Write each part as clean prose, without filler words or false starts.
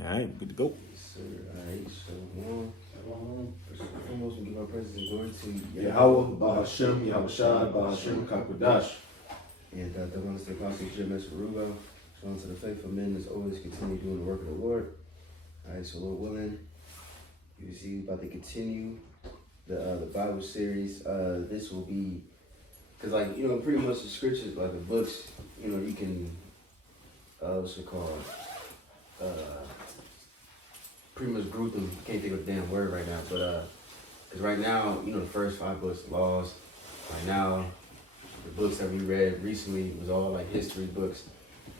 All right, good to go. Yes, sir. All right, so first and foremost, we give our praises and glory to Yahweh, Bahashem, Yahushai, Bahashem, Kakwadash. And the one is the Apostle GMS Col. So unto the faithful men as always continue doing the work of the Lord. All right, so Lord willing, you see, we're about to continue the Bible series. This will be, because like, you know, pretty much the scriptures, like the books, you know, you can, what's it called? Pretty much group them. Can't think of the damn word right now, but because right now, you know, the first 5 books, laws. Right now, the books that we read recently was all like history books,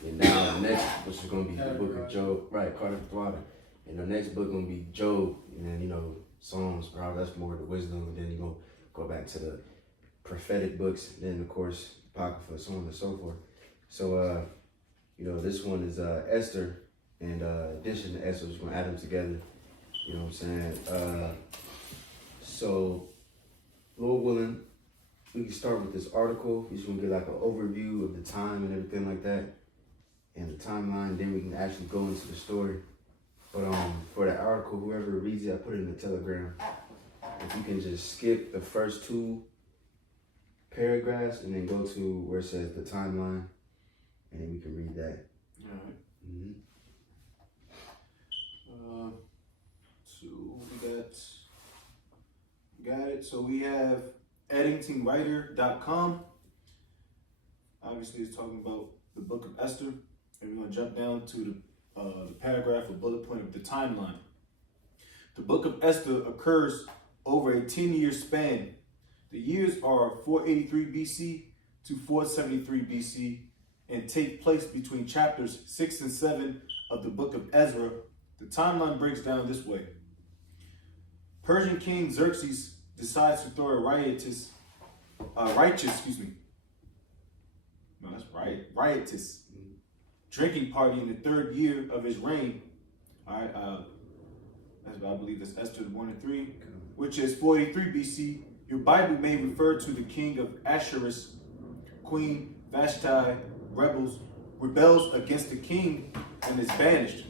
and now the next, which is gonna be the book of Job, right? Carter Water, and the next book gonna be Job, and then you know Psalms, probably that's more the wisdom, and then you gonna go back to the prophetic books, and then of course Apocrypha, so on and so forth. So you know, this one is Esther. And addition to Esther, we're going to add them together. You know what I'm saying? So, Lord willing, we can start with this article. We're just going to get like an overview of the time and everything like that. And the timeline. Then we can actually go into the story. But for the article, whoever reads it, I put it in the Telegram. If you can just skip the first 2 paragraphs and then go to where it says the timeline. And then we can read that. All right. Mm-hmm. So we got it. So we have editingwriter.com. Obviously, it's talking about the book of Esther, and we're going to jump down to the paragraph or bullet point of the timeline. The book of Esther occurs over a 10-year span. The years are 483 BC to 473 BC and take place between chapters 6 and 7 of the book of Ezra. The timeline breaks down this way. Persian King Xerxes decides to throw a riotous drinking party in the 3rd year of his reign. All right, I believe that's Esther 1 and 3, which is 483 BC. Your Bible may refer to the king of Asherus. Queen Vashti rebels against the king and is banished.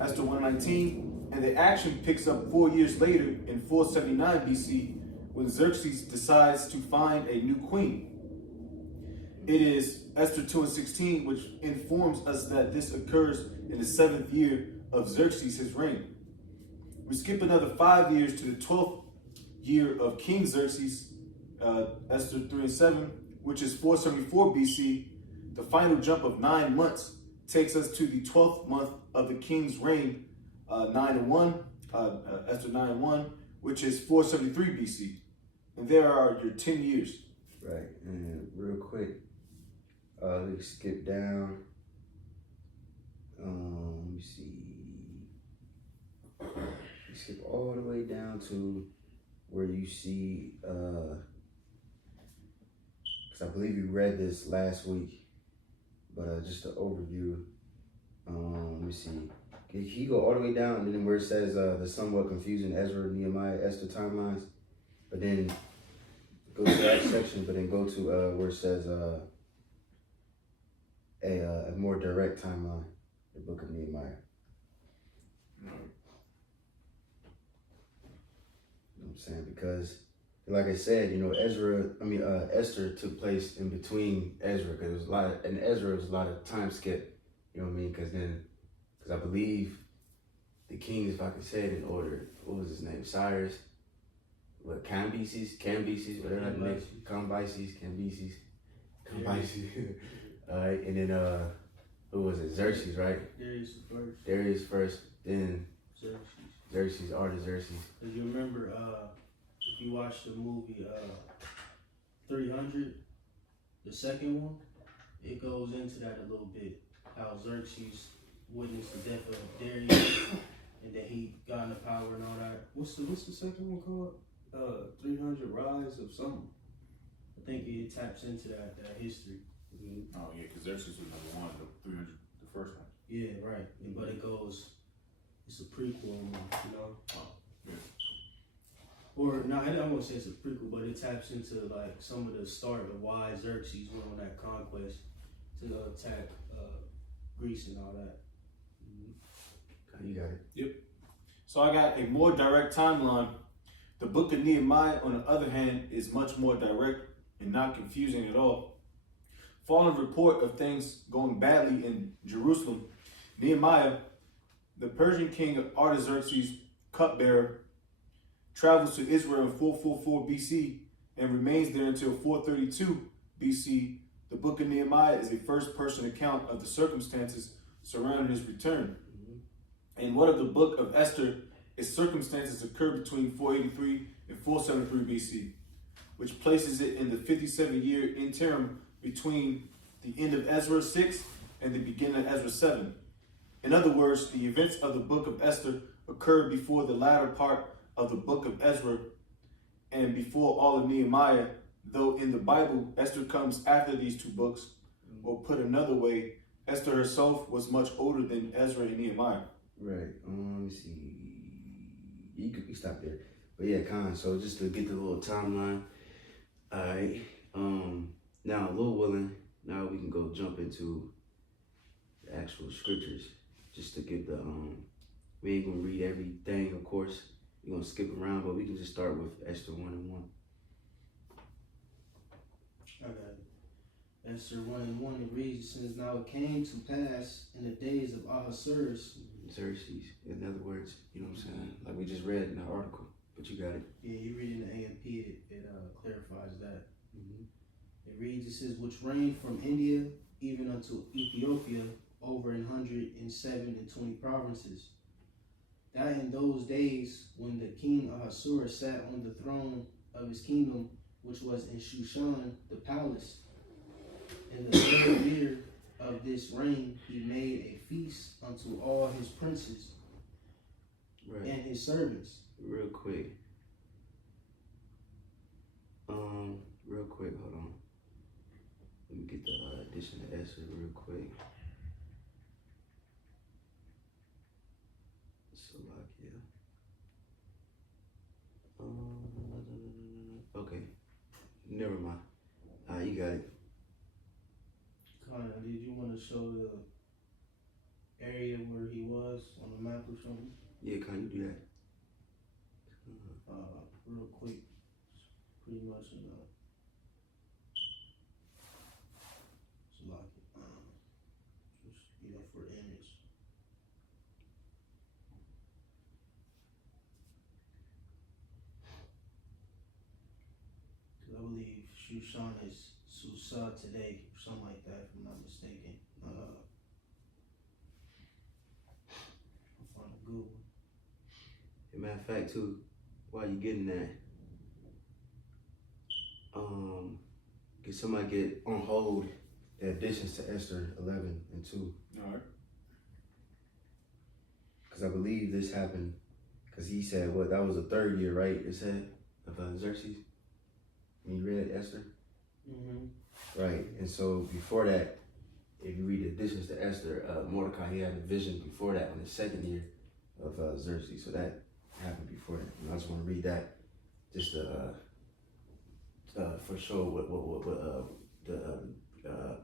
Esther 119, and the action picks up 4 years later in 479 BC when Xerxes decides to find a new queen. It is Esther 2 and 16 which informs us that this occurs in the 7th year of Xerxes' reign. We skip another 5 years to the 12th year of King Xerxes, Esther 3 and 7, which is 474 BC. The final jump of 9 months takes us to the 12th month of the king's reign, 9 and 1, Esther 9 and 1, which is 473 BC. And there are your 10 years. Right, and real quick, we can skip down. Let me see. We skip all the way down to where you see, because I believe you read this last week, but just an overview. Let me see. Can you go all the way down and then where it says the somewhat confusing Ezra, Nehemiah, Esther timelines, but then go to that section, but then go to where it says a more direct timeline, the book of Nehemiah. You know what I'm saying? Because like I said, you know, Esther took place in between Ezra, because it was a lot, and Ezra was a lot of time skip. You know what I mean? Because I believe the kings, if I could say it in order, what was his name? Cyrus, what, Cambyses, whatever that makes, Cambyses. Alright, and then who was it? Xerxes, right? Darius first, then Xerxes, Artaxerxes. Cause you remember, if you watch the movie 300, the second one, it goes into that a little bit. How Xerxes witnessed the death of Darius, and then he got into power and all that. What's the second one called? 300 Rise of something. I think it taps into that history. Mm-hmm. Oh yeah, because Xerxes was number 1, the 300, the first one. Yeah, right. But it goes, it's a prequel, you know. Oh, yeah. Or no, I don't want to say it's a prequel, but it taps into like some of the start of why Xerxes went on that conquest to attack Greece and all that. Mm-hmm. You got it. So I got a more direct timeline. The book of Nehemiah, on the other hand, is much more direct and not confusing at all. Following report of things going badly in Jerusalem, Nehemiah, the Persian king Artaxerxes' cupbearer, travels to Israel in 444 BC and remains there until 432 BC. The book of Nehemiah is a first-person account of the circumstances surrounding his return. And what of the book of Esther? Its circumstances occur between 483 and 473 BC, which places it in the 57-year interim between the end of Ezra 6 and the beginning of Ezra 7. In other words, the events of the book of Esther occurred before the latter part of the book of Ezra and before all of Nehemiah, though in the Bible, Esther comes after these two books. Or put another way, Esther herself was much older than Ezra and Nehemiah. Right. Let me see. You could stop there. But yeah, so just to get the little timeline. Alright. Now, Lord willing, now we can go jump into the actual scriptures. Just to get the we ain't gonna read everything, of course. We're gonna skip around, but we can just start with Esther 1 and 1. I got it. Esther 1 and 1, it reads, since now it came to pass in the days of Ahasuerus. Xerxes, in other words, you know what I'm saying? Like we just read in the article, but you got it. Yeah, you read in the AMP, it clarifies that. It reads, it says, which reigned from India even unto Ethiopia over 107 provinces. That in those days, when the king Ahasuerus sat on the throne of his kingdom, which was in Shushan, the palace, in the third year of this reign, he made a feast unto all his princes and his servants. Real quick. Real quick, hold on. Let me get the addition to Esther real quick. Slovakia. Okay. Never mind. You got it. Connor, did you want to show the area where he was on the map or something? Yeah, can you do that? Real quick. Pretty much in just, for the image. Cause I believe Shushan is Susa today, or something like that, if I'm not mistaken. I'll find a good one. As a matter of fact, too, while you getting that, can somebody get on hold the additions to Esther 11 and 2? All right. Because I believe this happened, because he said, what, that was the third year, right? It said, of Xerxes? When you read Esther? Mm-hmm. Right, and so before that, if you read the additions to Esther, Mordecai, he had a vision before that on the second year of Xerxes, so that happened before that. And I just want to read that, just for sure what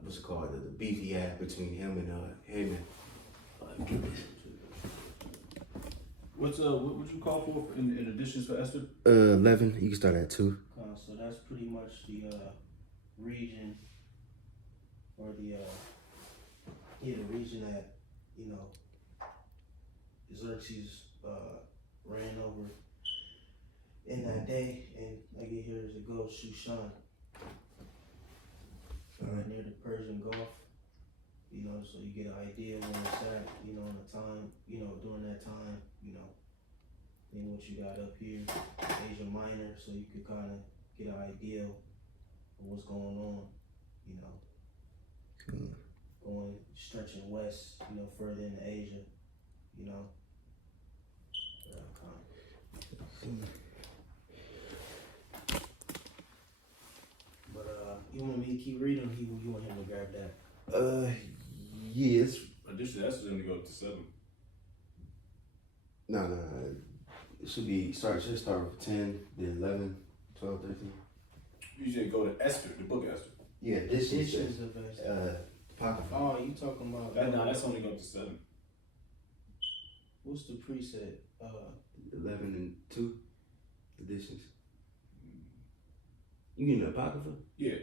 what's it called, the beef he had between him and Haman. What you call for in additions for Esther? 11, you can start at 2. So that's pretty much the region, or the region that, Xerxes ran over in that day, and like it here as it goes, Shushan, near the Persian Gulf, so you get an idea when it's at, in the time, during that time, then what you got up here, Asia Minor, so you could kind of get an idea of what's going on, going, stretching west, further into Asia, But you want me to keep reading, or you want him to grab that? Yes. Addition to Esther only go up to 7. No. It should start with 10, then 11, 12, 13. You usually go to Esther, the book of Esther. Yeah, additions of Esther. Apocrypha. Oh, you talking about? That's only go up to 7. What's the preset? 11 and 2 editions. You getting the Apocrypha? Yeah.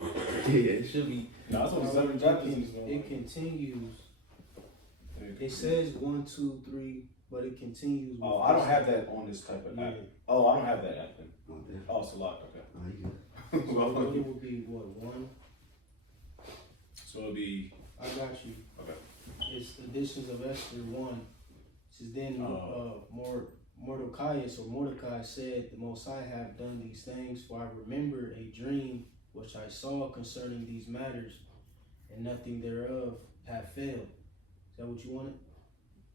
Yeah, it should be. No, that's only 7 it, chapters. it continues. It says 1, 2, 3, but it continues. With Oh, I don't have that on this type of app. Yeah. Oh, I don't have that app then. Oh, damn. Oh, it's a lot. Okay. Oh, you good. So it would be what, 1? So it'll be I got you. okay. It's editions of Esther 1. It says then Mordecai said, the Most High have done these things, for I remember a dream which I saw concerning these matters, and nothing thereof have failed. Is that what you wanted?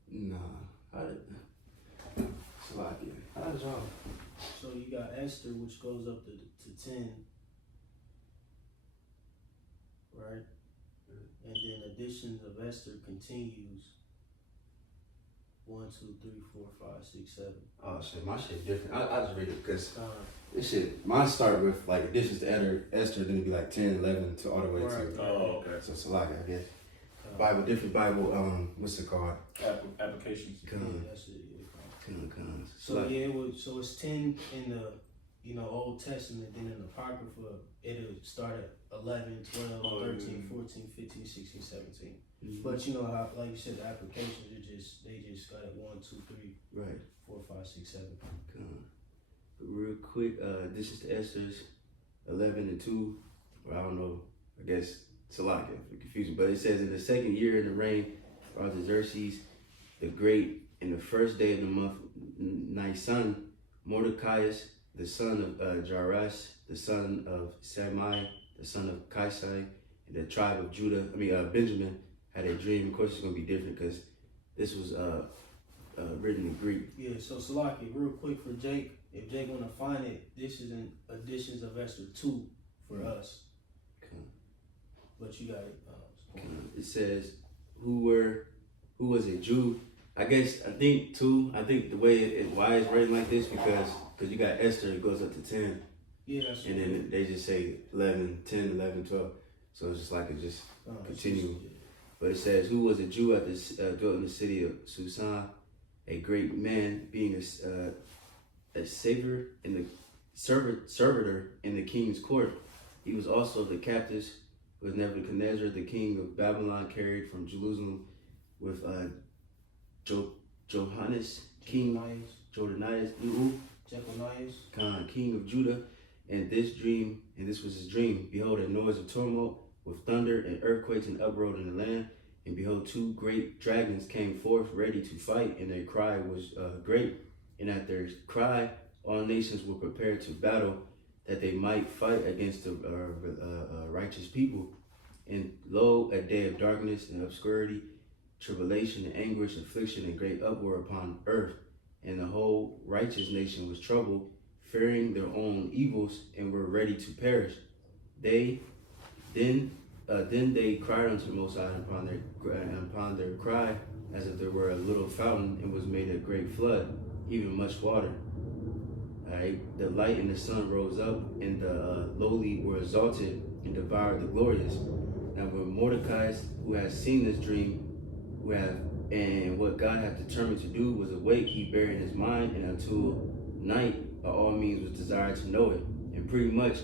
Nah. How did y'all? So you got Esther, which goes up to 10, right? And then editions of Esther continues 1, 2, 3, 4, 5, 6, 7. Oh shit, my shit different. I just read it because this shit, mine start with like additions to Esther, then it'd be like 10, 11 to all the way Right. to. Oh, okay. So it's a lot, I guess. Bible, different Bible. What's it called? Applications. Yeah, that's it. Cons. So yeah, so it's 10 in the Old Testament, then in the Apocrypha it'll start at 11, 12, 13, 14, 15, 16, 17. But you know how, like you said, the applications they just got it 1, 2, 3, Right. 4, 5, 6, 7. But real quick, this is the Esther's 11 and 2, or I don't know, I guess it's a lot of confusion, but it says in the second year in the reign of Artaxerxes the Great, in the first day of the month Nisan, Mordecai, the son of Jairus, the son of Samai, the son of Kaisai, and the tribe of Benjamin, had a dream. Of course, it's going to be different because this was written in Greek. Yeah, so Salaki, real quick for Jake, if Jake want to find it, this is in editions of Esther 2 for us. Okay. But you got it. It says, who was a Jew? I think the way why it's written like this, because you got Esther, it goes up to 10. Yeah, that's And then they just say 11, 10, 11, 12. So it's just like it just continue. But it says, who was a Jew dwelt in the city of Susan, a great man, being a savior in the servitor in the king's court. He was also the captives with Nebuchadnezzar, the king of Babylon, carried from Jerusalem with Johannes, king Jeconias, king of Judah, and this was his dream. Behold, a noise of tumult with thunder and earthquakes and uproar in the land. And behold, 2 great dragons came forth ready to fight, and their cry was great. And at their cry, all nations were prepared to battle, that they might fight against the righteous people. And lo, a day of darkness and obscurity, tribulation and anguish, affliction and great uproar upon earth. And the whole righteous nation was troubled, fearing their own evils, and were ready to perish. Then they cried unto the Most High, and upon their cry, as if there were a little fountain, and was made a great flood, even much water. Alright, the light and the sun rose up, and the lowly were exalted, and devoured the glorious. Now when Mordecai, who has seen this dream, and what God had determined to do, was awake, he bare in his mind, and until night by all means was desired to know it. And pretty much,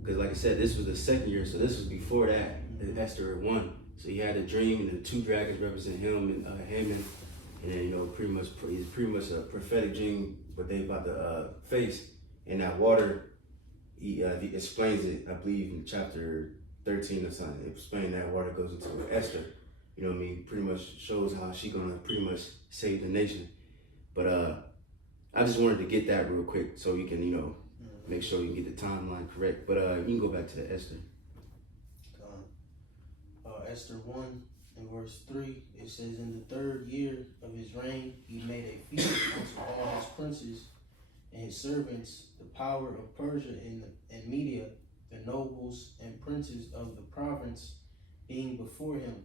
because like I said, this was the second year, so this was before that, Esther 1. So he had a dream, and the 2 dragons represent him and Haman, and then pretty much a prophetic dream what they about to face. And that water, he explains it, I believe, in chapter 13 or something. It explains that water goes into Esther. You know what I mean? Pretty much shows how she gonna pretty much save the nation. But I just wanted to get that real quick so you can, make sure you get the timeline correct. But you can go back to the Esther. Esther 1 and verse 3, it says, in the 3rd year of his reign, he made a feast unto all his princes and his servants, the power of Persia and Media, the nobles and princes of the province being before him.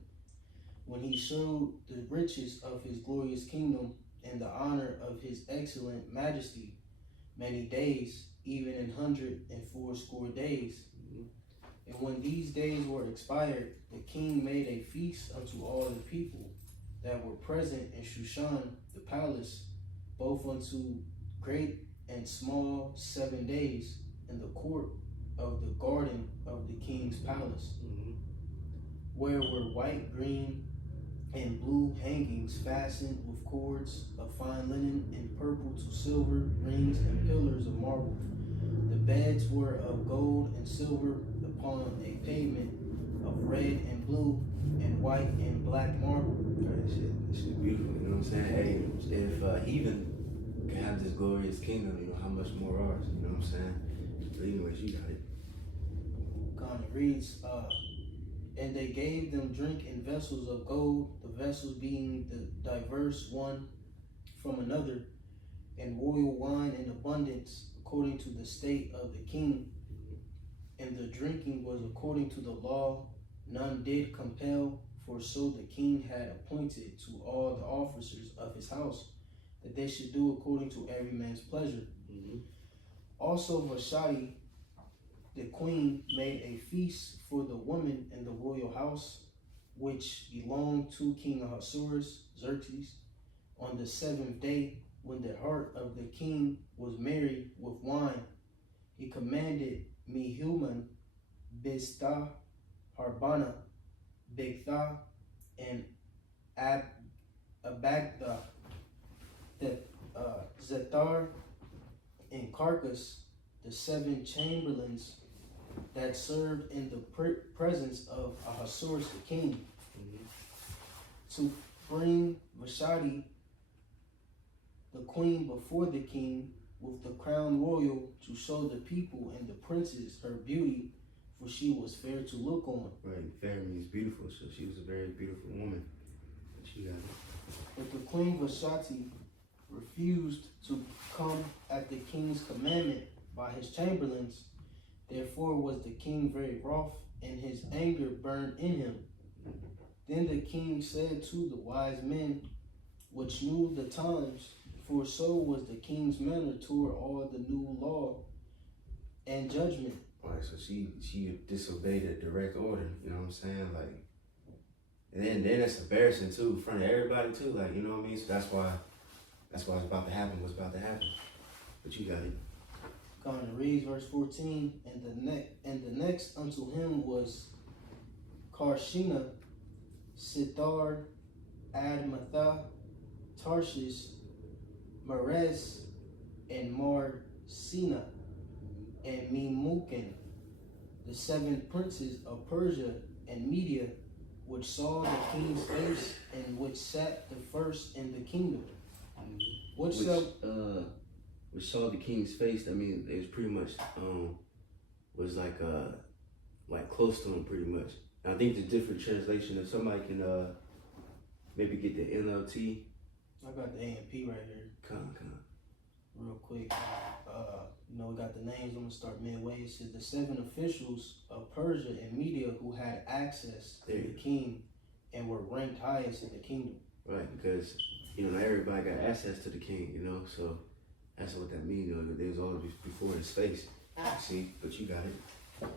When he showed the riches of his glorious kingdom and the honor of his excellent majesty, many days, even 180 days. And when these days were expired, the king made a feast unto all the people, that were present in Shushan the palace, both unto great and small 7 days, in the court of the garden of the king's palace, where were white, green, and blue hangings fastened with cords of fine linen, and purple to silver rings and pillars of marble. The beds were of gold and silver upon a pavement of red and blue and white and black marble. That shit beautiful, you know what I'm saying? Hey, if heathen can have this glorious kingdom, you know, how much more ours, you know what I'm saying? But anyways, you got it. God, it reads, and they gave them drink in vessels of gold, the vessels being the diverse one from another, and royal wine in abundance, according to the state of the king. And the drinking was according to the law, none did compel, for so the king had appointed to all the officers of his house, that they should do according to every man's pleasure. Also Vashti, the queen, made a feast for the women in the royal house, which belonged to King Ahasuerus, Xerxes, on the 7th day, when the heart of the king was merry with wine. He commanded Mehuman, Biztha, Harbana, Bigtha, and Abagtha, that Zethar and Carcass, the 7 chamberlains that served in the presence of Ahasuerus the king, to bring Vashti, the queen, before the king with the crown royal, to show the people and the princes her beauty, for she was fair to look on. Right, fair means beautiful, so she was a very beautiful woman. She got it. But the queen Vashti refused to come at the king's commandment by his chamberlains. Therefore was the king very wroth, and his anger burned in him. Then the king said to the wise men, which knew the times, for so was the king's manner toward all the new law and judgment. Right, so she disobeyed a direct order, you know what I'm saying? Like, and then it's embarrassing too, in front of everybody too, like, you know what I mean? So that's why it's about to happen, what's about to happen. But you got it. God, it reads verse 14, and the next unto him was Karshina, Sithar, Admatha, Tarshish, Meres, and Marsina, and Memucan, the 7 princes of Persia and Media, which saw the king's face, and which sat the first in the kingdom. Which saw the king's face. I mean, it was pretty much was like close to him, pretty much. And I think the different translation. If somebody can maybe get the NLT. I got the AMP right here. Real quick. We got the names. I'm gonna start midway. It says the 7 officials of Persia and Media who had access to the king and were ranked highest in the kingdom. Right, because not everybody got access to the king, so that's what that means. They was all before his face. See, but you got it.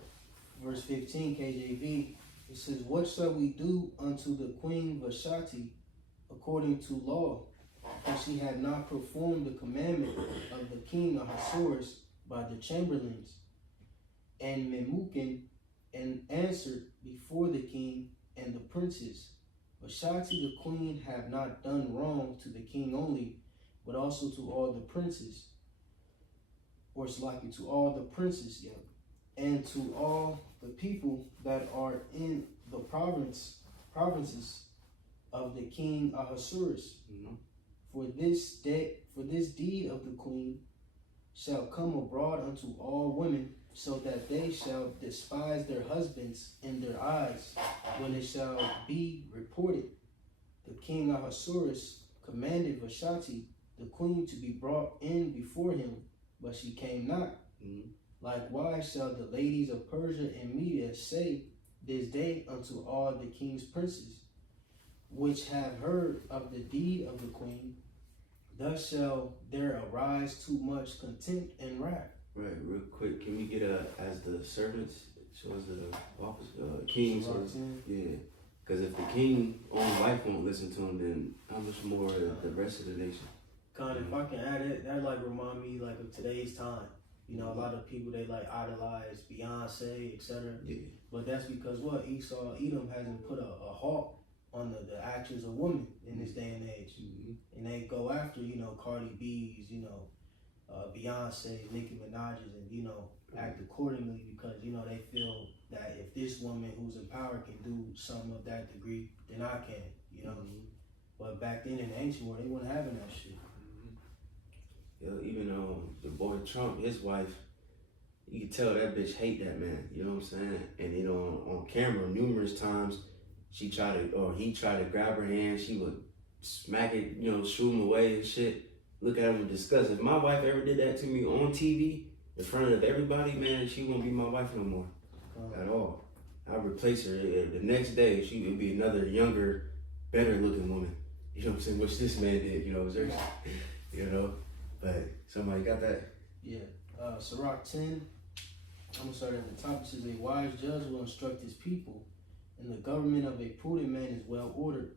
Verse 15, KJV. It says, "What shall we do unto the queen Vashti according to law? For she had not performed the commandment of the king Ahasuerus by the chamberlains." And Memucan answered before the king and the princes, "Vashti the queen have not done wrong to the king only, but also to all the princes," or Slaki, to all the princes, and to all the people that are in the provinces of the king Ahasuerus. For this deed of the queen shall come abroad unto all women, so that they shall despise their husbands in their eyes, when it shall be reported, the king Ahasuerus commanded Vashti the queen to be brought in before him, but she came not. Likewise shall the ladies of Persia and Media say this day unto all the king's princes, which have heard of the deed of the queen. Thus shall there arise too much contempt and wrath. Right, real quick, can we get as the servants, show us the office, kings, or, yeah, Because if the king own wife won't listen to him, then how much more the rest of the nation? Kind of, if I can add it, that like remind me like of today's time. You know, a lot of people they like idolize Beyonce, etc. Yeah. But that's because what Edom hasn't put a halt on the actions of women in this day and age, and they go after Cardi B's, Beyonce, Nicki Minaj's, and act accordingly because they feel that if this woman who's in power can do something of that degree, then I can, But back then in the ancient world, they weren't having that shit. Even the boy Trump, his wife, you can tell that bitch hate that man. You know what I'm saying? And on camera, numerous times, he tried to grab her hand. She would smack it, shoo him away and shit. Look at him in disgust. If my wife ever did that to me on TV in front of everybody, man, she won't be my wife no more at all. I'd replace her the next day. She would be another younger, better looking woman. You know what I'm saying? Which this man did. But somebody got that? Yeah. Sirach 10, I'm gonna start at the top. It says, a wise judge will instruct his people, and the government of a prudent man is well ordered.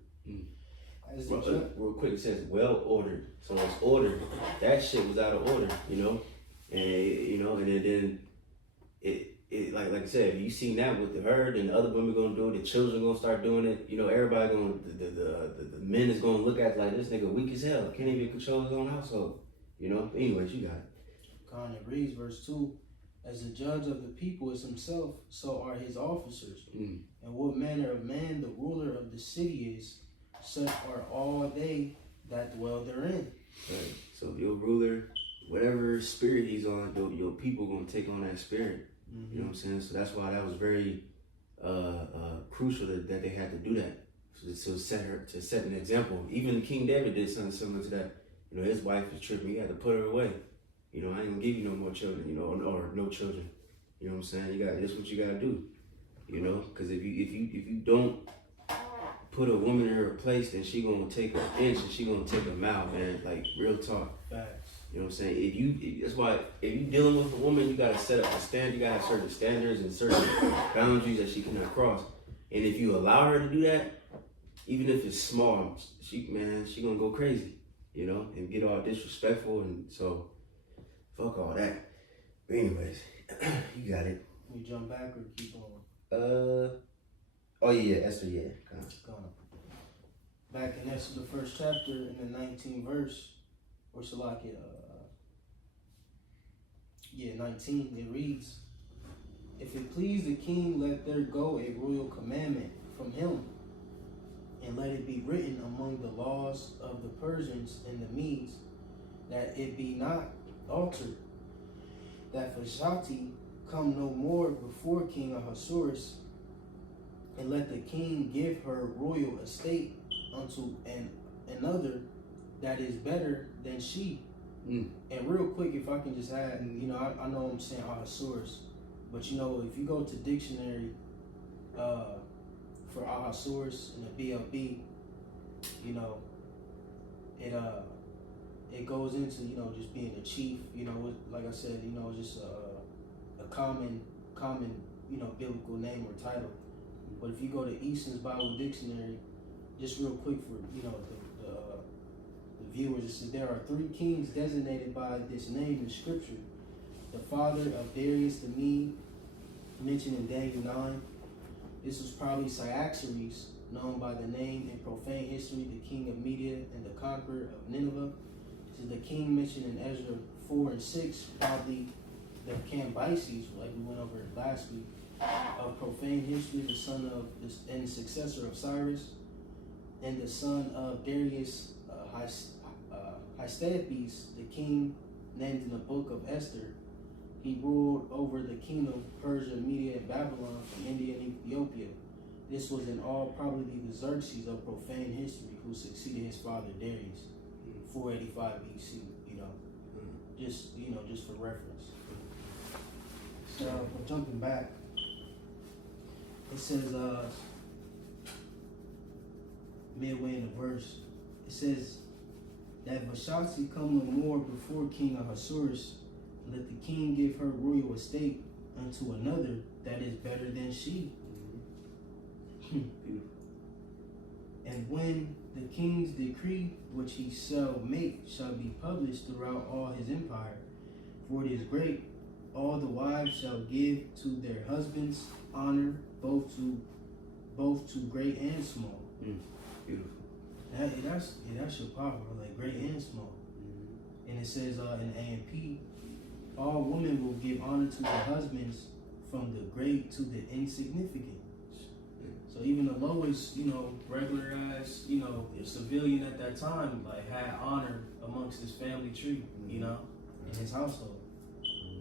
As the Real quick, it says well ordered. So it's ordered. That shit was out of order, and then it like I said, you seen that with her, then the other women gonna do it, the children gonna start doing it, everybody gonna the men is gonna look at it like this nigga weak as hell, can't even control his own household. Anyways, you got it. Con agrees, verse 2. As the judge of the people is himself, so are his officers. And what manner of man the ruler of the city is, such are all they that dwell therein. Right. So your ruler, whatever spirit he's on, your people gonna take on that spirit. You know what I'm saying? So that's why that was very crucial that they had to do that. To set an example. Even King David did something similar to that. His wife was tripping. He had to put her away. I ain't gonna give you no more children, or no children. You know what I'm saying? This what you gotta do. Because if you don't put a woman in her place, then she gonna take an inch and she gonna take a mile, man. Like real talk. Facts. You know what I'm saying? That's why if you dealing with a woman, you gotta set up a standard. You gotta have certain standards and certain boundaries that she cannot cross. And if you allow her to do that, even if it's small, she gonna go crazy. And get all disrespectful, and so fuck all that. But anyways, you got it. We jump back or keep going? Oh yeah, Esther, yeah. Gone. Back in Esther, the first chapter, in the 19th verse, or Salakia, 19, it reads, if it please the king, let there go a royal commandment from him, and let it be written among the laws of the Persians and the Medes, that it be not altered, that Vashti come no more before King Ahasuerus, and let the king give her royal estate unto another that is better than she. And real quick, if I can just add, I know I'm saying Ahasuerus, but if you go to dictionary, for Ahasuerus and the BLB, it goes into just being a chief. Like I said, just a common biblical name or title. But if you go to Easton's Bible Dictionary, just real quick for the viewers, it says there are 3 kings designated by this name in Scripture: the father of Darius the Mede, mentioned in Daniel 9. This was probably Cyaxares, known by the name in profane history, the king of Media and the conqueror of Nineveh. This is the king mentioned in Ezra 4 and 6, probably the Cambyses, like we went over last week, of profane history, the son of and the successor of Cyrus, and the son of Darius Hystaspes, the king named in the book of Esther. He ruled over the kingdom, Persia, Media, and Babylon, from India and Ethiopia. This was in all probably the Xerxes of profane history, who succeeded his father Darius, 485 BC. Just for reference. So jumping back, it says midway in the verse, it says that Vashti come no more before King Ahasuerus. Let the king give her royal estate unto another that is better than she. And when the king's decree which he shall make shall be published throughout all his empire, for it is great, all the wives shall give to their husbands honor, both to great and small. Beautiful. That's your power, like great and small. And it says in A&P, all women will give honor to their husbands, from the great to the insignificant. So even the lowest, regularized, civilian at that time, like had honor amongst his family tree, in his household.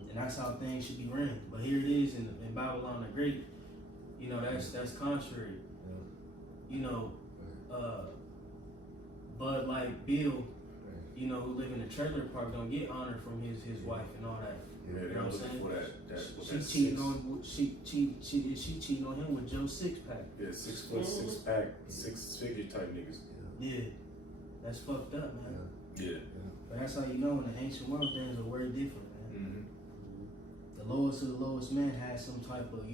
And that's how things should be ran. But here it is in Babylon the Great, that's contrary. Bud Light Bill, who live in a trailer park, don't get honor from his wife and all that. Yeah, You know what I'm saying? for that She cheating on him with Joe Six Pack. Yeah, 6 foot, 6 pack, 6 figure type niggas. Yeah, that's fucked up, man. Yeah. But that's how you know in the ancient world things are very different, man. Mm-hmm. The lowest of the lowest man has some type of,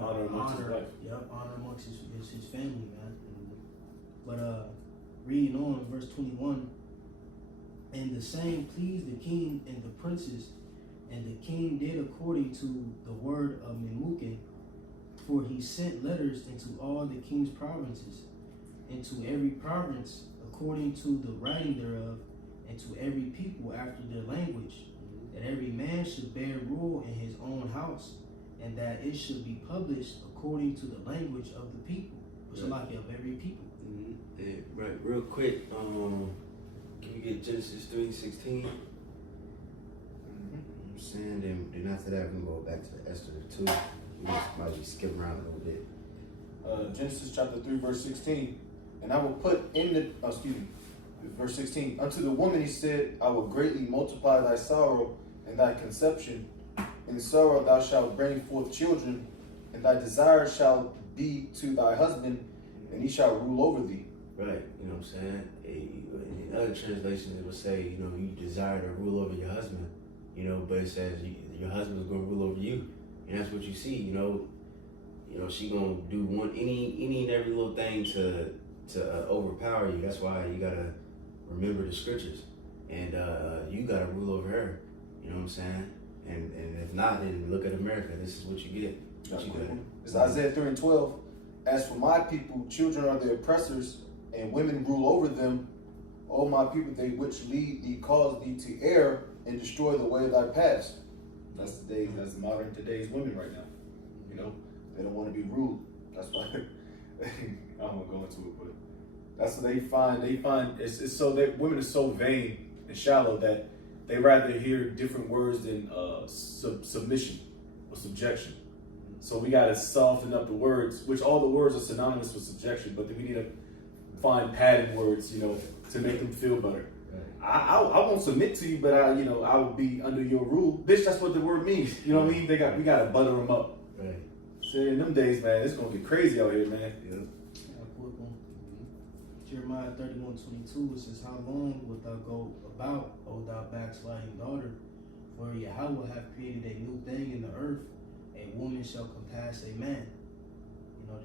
Honor amongst his wife. Yep, honor amongst his family, man. But reading on verse 21. And the same pleased the king and the princes, and the king did according to the word of Memucan, for he sent letters into all the king's provinces, and to every province according to the writing thereof, and to every people after their language, that every man should bear rule in his own house, and that it should be published according to the language of the people. So like of every people. Yeah, right, real quick, can we get Genesis 3:16? I'm saying, then after that, we can go back to Esther 2. We might be skipping around a little bit. Genesis chapter 3, verse 16. And I will put in verse 16. Unto the woman he said, I will greatly multiply thy sorrow and thy conception. In sorrow thou shalt bring forth children, and thy desire shall be to thy husband, and he shall rule over thee. Right, you know what I'm saying? In other translations, it would say, you desire to rule over your husband, but it says your husband's going to rule over you. And that's what you see, she going to do any and every little thing to overpower you. That's why you got to remember the scriptures. And you got to rule over her, you know what I'm saying? And if not, then look at America. This is what you get. It's Isaiah 3:12. As for my people, children are their oppressors, and women rule over them. O my people, they which lead thee cause thee to err and destroy the way of thy past. That's modern today's women right now. They don't want to be ruled. That's why I don't want to go into it, but that's what they find. They find it's so that women are so vain and shallow that they rather hear different words than submission or subjection. So we got to soften up the words, which all the words are synonymous with subjection, but then we need to find padded words, to make them feel better. Right. I won't submit to you, but I will be under your rule. Bitch, that's what the word means. You know what I mean? We got to butter them up. Right. So in them days, man, it's going to get crazy out here, man. Yeah. A quick one. Jeremiah 31:22, it says, How long wilt thou go about, O thou backsliding daughter? For Yahweh hath created a new thing in the earth, a woman shall compass a man.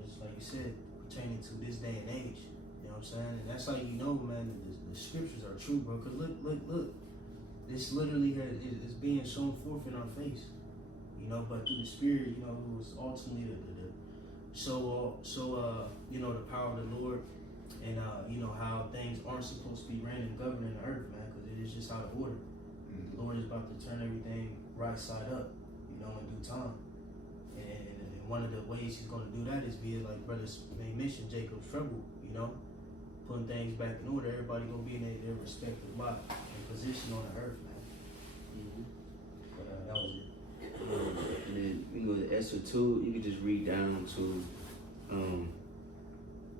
Just like you said, pertaining to this day and age. You know what I'm saying? And that's how you know, man, the scriptures are true, bro. Because look. This literally is being shown forth in our face. But through the Spirit, who was ultimately the show the power of the Lord, and how things aren't supposed to be ran and governed in the earth, man, because it is just out of order. The Lord is about to turn everything right side up, in due time. And one of the ways he's going to do that is via, like brothers may mention, Jacob's trouble, putting things back in order. Everybody going to be in their respective lot and position on the earth, man. But that was it. And then we go to Esther 2. You can just read down to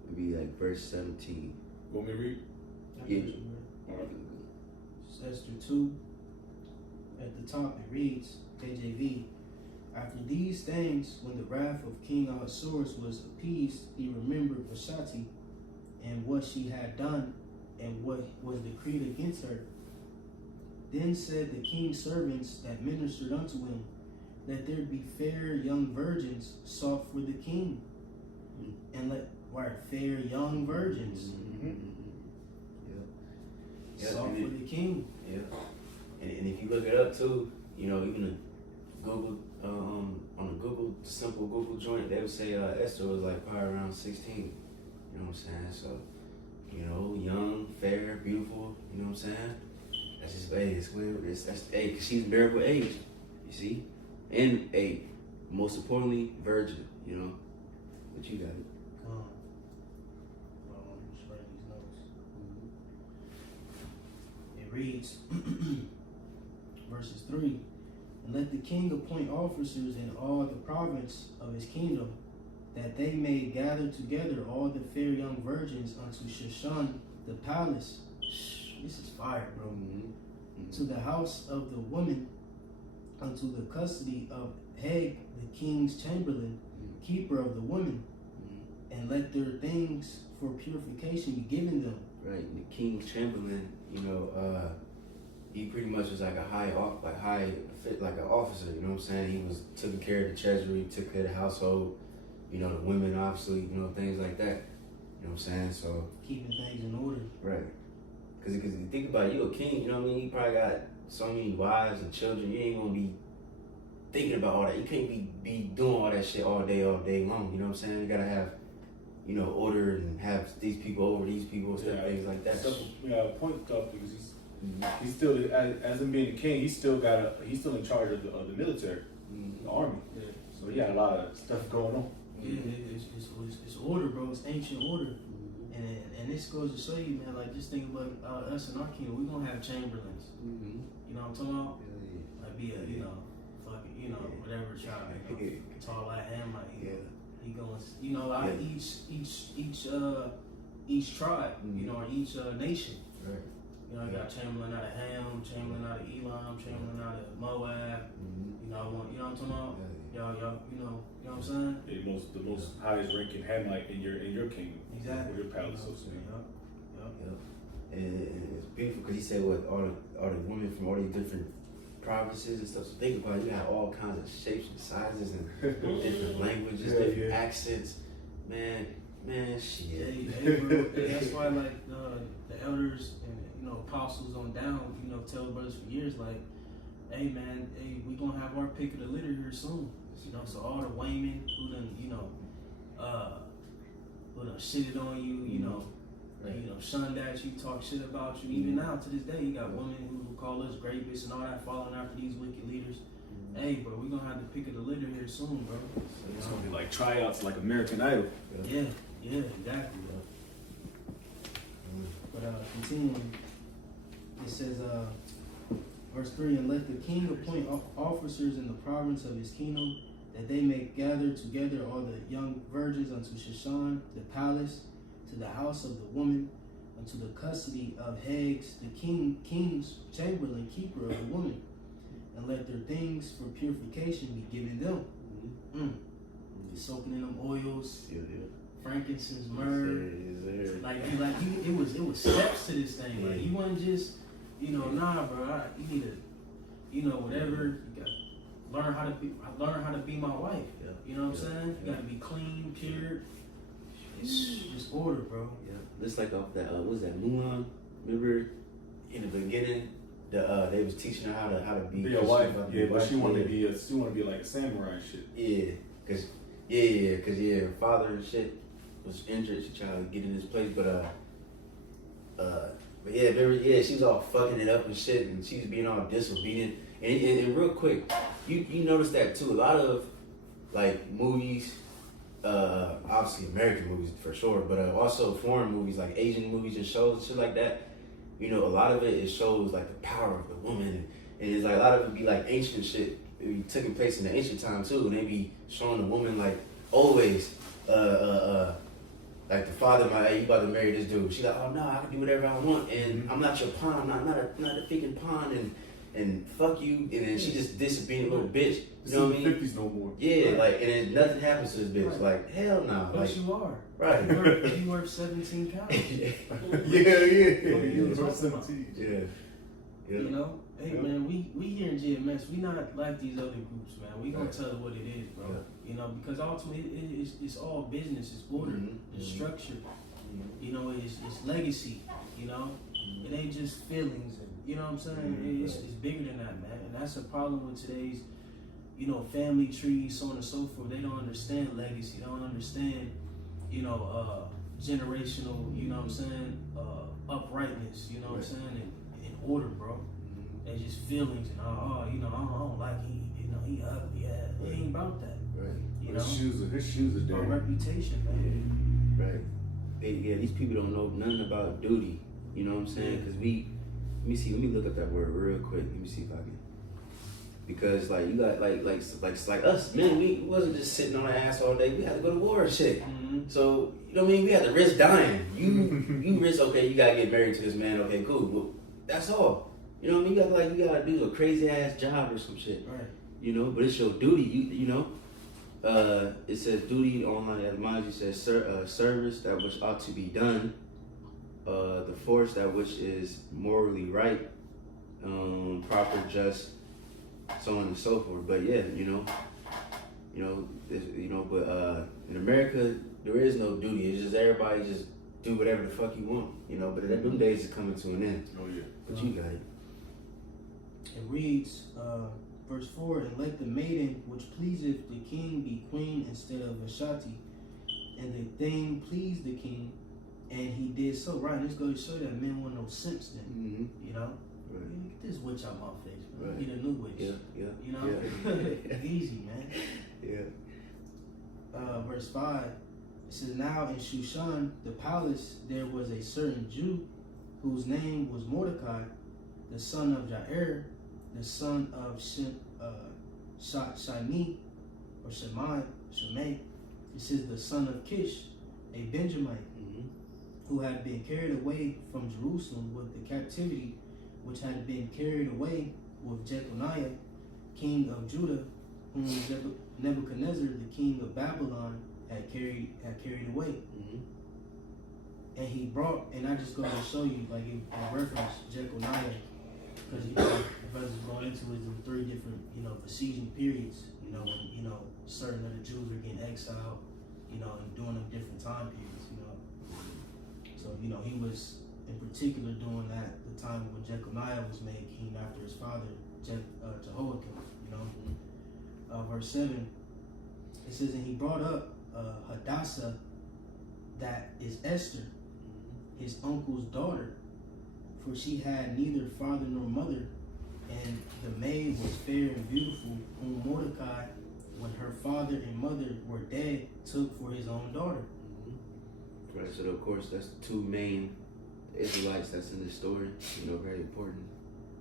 maybe like verse 17. Want me to read? Yeah. It's Esther 2. At the top it reads, KJV, After these things, when the wrath of King Ahasuerus was appeased, he remembered Vashti and what she had done and what was decreed against her. Then said the king's servants that ministered unto him, Let there be fair young virgins sought for the king, and let Right, fair young virgins. Yeah, Sought and for the king. Yeah, and if you look it up too, you know, even a Google, on a Google, simple Google joint, they would say Esther was like probably around 16. You know what I'm saying? So, you know, young, fair, beautiful. You know what I'm saying? That's just that's cause she's bearable age. You see, and most importantly, virgin. You know, but you got it. I'm just writing these notes. It reads, verses 3, and let the king appoint officers in all the province of his kingdom, that they may gather together all the fair young virgins unto Shushan the palace. This is fire, bro. To the house of the woman, unto the custody of Heg, the king's chamberlain, keeper of the woman, and let their things for purification be given them. Right, the king's chamberlain, you know, he pretty much was like an like an officer. You know what I'm saying? He was taking care of the treasury, took care of the household. You know, the women, obviously, you know, things like that. You know what I'm saying? So Keeping things in order. right, because you think about it, you a king. You know what I mean? You probably got so many wives and children. You ain't gonna be thinking about all that. You can't be doing all that shit all day long. You know what I'm saying? You gotta have, you know, order and have these people over these people, things like that. Point though, because he's still, as him being the king, he's still in charge of the military, the army. Yeah. So he got a lot of stuff going on. Yeah, it's order, bro. It's ancient order. And this goes to show you, man, like, just think about us in our kingdom. We're gonna have chamberlains. You know what I'm talking about? Like, be a, you know, fucking, you know, whatever child, you know, tall like him, like, he going, you know, out of each tribe, you know, or each nation. Right. You know, you got Chamberlain out of Ham, Chamberlain out of Elam, Chamberlain out of Moab. You know, you know what I'm talking about? Y'all, you know what I'm saying? The most highest ranking Hamite in your kingdom. Exactly. Or your palace, so to speak. And it's beautiful because he said what all the women from all these different provinces and stuff. So think about it, you have all kinds of shapes and sizes and different languages, different accents. Man, shit. Hey, bro, that's why, like, the elders and, you know, apostles on down, you know, tell brothers for years, like, hey, man, we gonna have our pick of the litter here soon. You know, so all the Waymen who done, you know, who done shitted on you, you know, you know, shunned at you, talk shit about you. Even now, to this day, you got women who call us grapists and all that, following after these wicked leaders. Hey, bro, we gonna have the pick of the litter here soon, bro. It's gonna be like tryouts, like American Idol. Yeah, exactly, bro. But continuing, it says, verse 3, and let the king appoint officers in the province of his kingdom, that they may gather together all the young virgins unto Shushan the palace, to the house of the woman, unto the custody of Hegs, the king's chamberlain, keeper of the woman, and let their things for purification be given them. Soaking in them oils, frankincense, myrrh. It was steps to this thing. Like, you wasn't just, you know, nah, bro. You need to, you know, whatever. You got learn how to be my wife. You know what I'm saying? You gotta be clean, pure. It's just order, bro. Yeah, just like off that what was that Mulan? Remember in the beginning, they was teaching her how to be a wife. Yeah, but she wanted to be like a samurai and shit. Yeah, cause her father and shit was injured. She tried to get in his place, but she was all fucking it up and shit, and she was being all disobedient. And real quick, you notice that too. A lot of like movies, obviously American movies for sure, but also foreign movies like Asian movies and shows and shit like that. You know, a lot of it shows like the power of the woman, and it's like a lot of it be like ancient shit. It be taking place in the ancient time too, and they be showing the woman like always, like the father, hey, you about to marry this dude. She like, oh no, I can do whatever I want, and I'm not your pawn. I'm not a freaking pawn, and fuck you. And then she just disobedient little bitch. You know what I mean? 50s no more. Yeah, like, and then nothing happens to this bitch. Right. Like, hell no. But Like, you are. right. You worth 17 cows. Yeah. You worth 17. Yeah. Yeah. You know, hey Yeah. man, we here in GMS, we not like these other groups, man. We gonna Right. tell it what it is, bro. Yeah. You know, because ultimately it's all business, it's order, Mhm. it's Mhm. structure. You know, it's legacy. You know, it ain't just feelings, and you know what I'm saying. Mhm. It's bigger than that, man. And that's a problem with today's, you know, family trees, so on and so forth. They don't understand legacy. They don't understand, you know, generational. You know what I'm saying, uprightness. You know what I'm saying, and order, bro. They just feelings and you know, I don't like he ugly. Yeah, it ain't about that. Right. You know, His shoes are it's about dirty. reputation, man. Right. These people don't know nothing about duty. You know what I'm saying? Because let me look up that word real quick. Let me see if I can. Because like you got like us men, we wasn't just sitting on our ass all day. We had to go to war and shit. Mm-hmm. So you know what I mean? We had to risk dying. You risk, okay, you gotta get married to this man. Okay, cool. Well, that's all. You know what I mean? You gotta do a crazy ass job or some shit. Right. You know, but it's your duty. You know. It says duty online etymology says service that which ought to be done, the force that which is morally right, proper, just, so on and so forth. But yeah, but in America there is no duty. It's just everybody just do whatever the fuck you want, you know. But them days is coming to an end. Oh yeah. But you got it. It reads, verse 4, and let the maiden which pleaseth the king be queen instead of Vashti. And the thing pleased the king, and he did so. Right, and this goes to show that men want no sense then. Mm-hmm. You know? Right. Get this witch out my face, man. Right. Get a new witch. Yeah. You know? Easy, man. Yeah. Verse 5, it says, now in Shushan, the palace, there was a certain Jew whose name was Mordecai, the son of Jair, the son of Shimei, or Shimei. It says the son of Kish, a Benjamite, Mm-hmm. who had been carried away from Jerusalem with the captivity which had been carried away with Jeconiah, king of Judah, whom Nebuchadnezzar, the king of Babylon, had carried away. Mm-hmm. And he brought, and I just go to show you, like in reference, Jeconiah, because you know, the brothers going into it, the three different, you know, besieging periods, you know, when, you know, certain of the Jews are getting exiled, you know, and doing them different time periods, you know. So, you know, he was in particular doing that the time when Jeconiah was made king after his father, Jehoiakim, you know. Verse 7, it says, and he brought up Hadassah, that is Esther, his uncle's daughter, for she had neither father nor mother, and the maid was fair and beautiful, whom Mordecai, when her father and mother were dead, took for his own daughter. Mm-hmm. Right, so of course that's the two main Israelites that's in this story, you know, very important,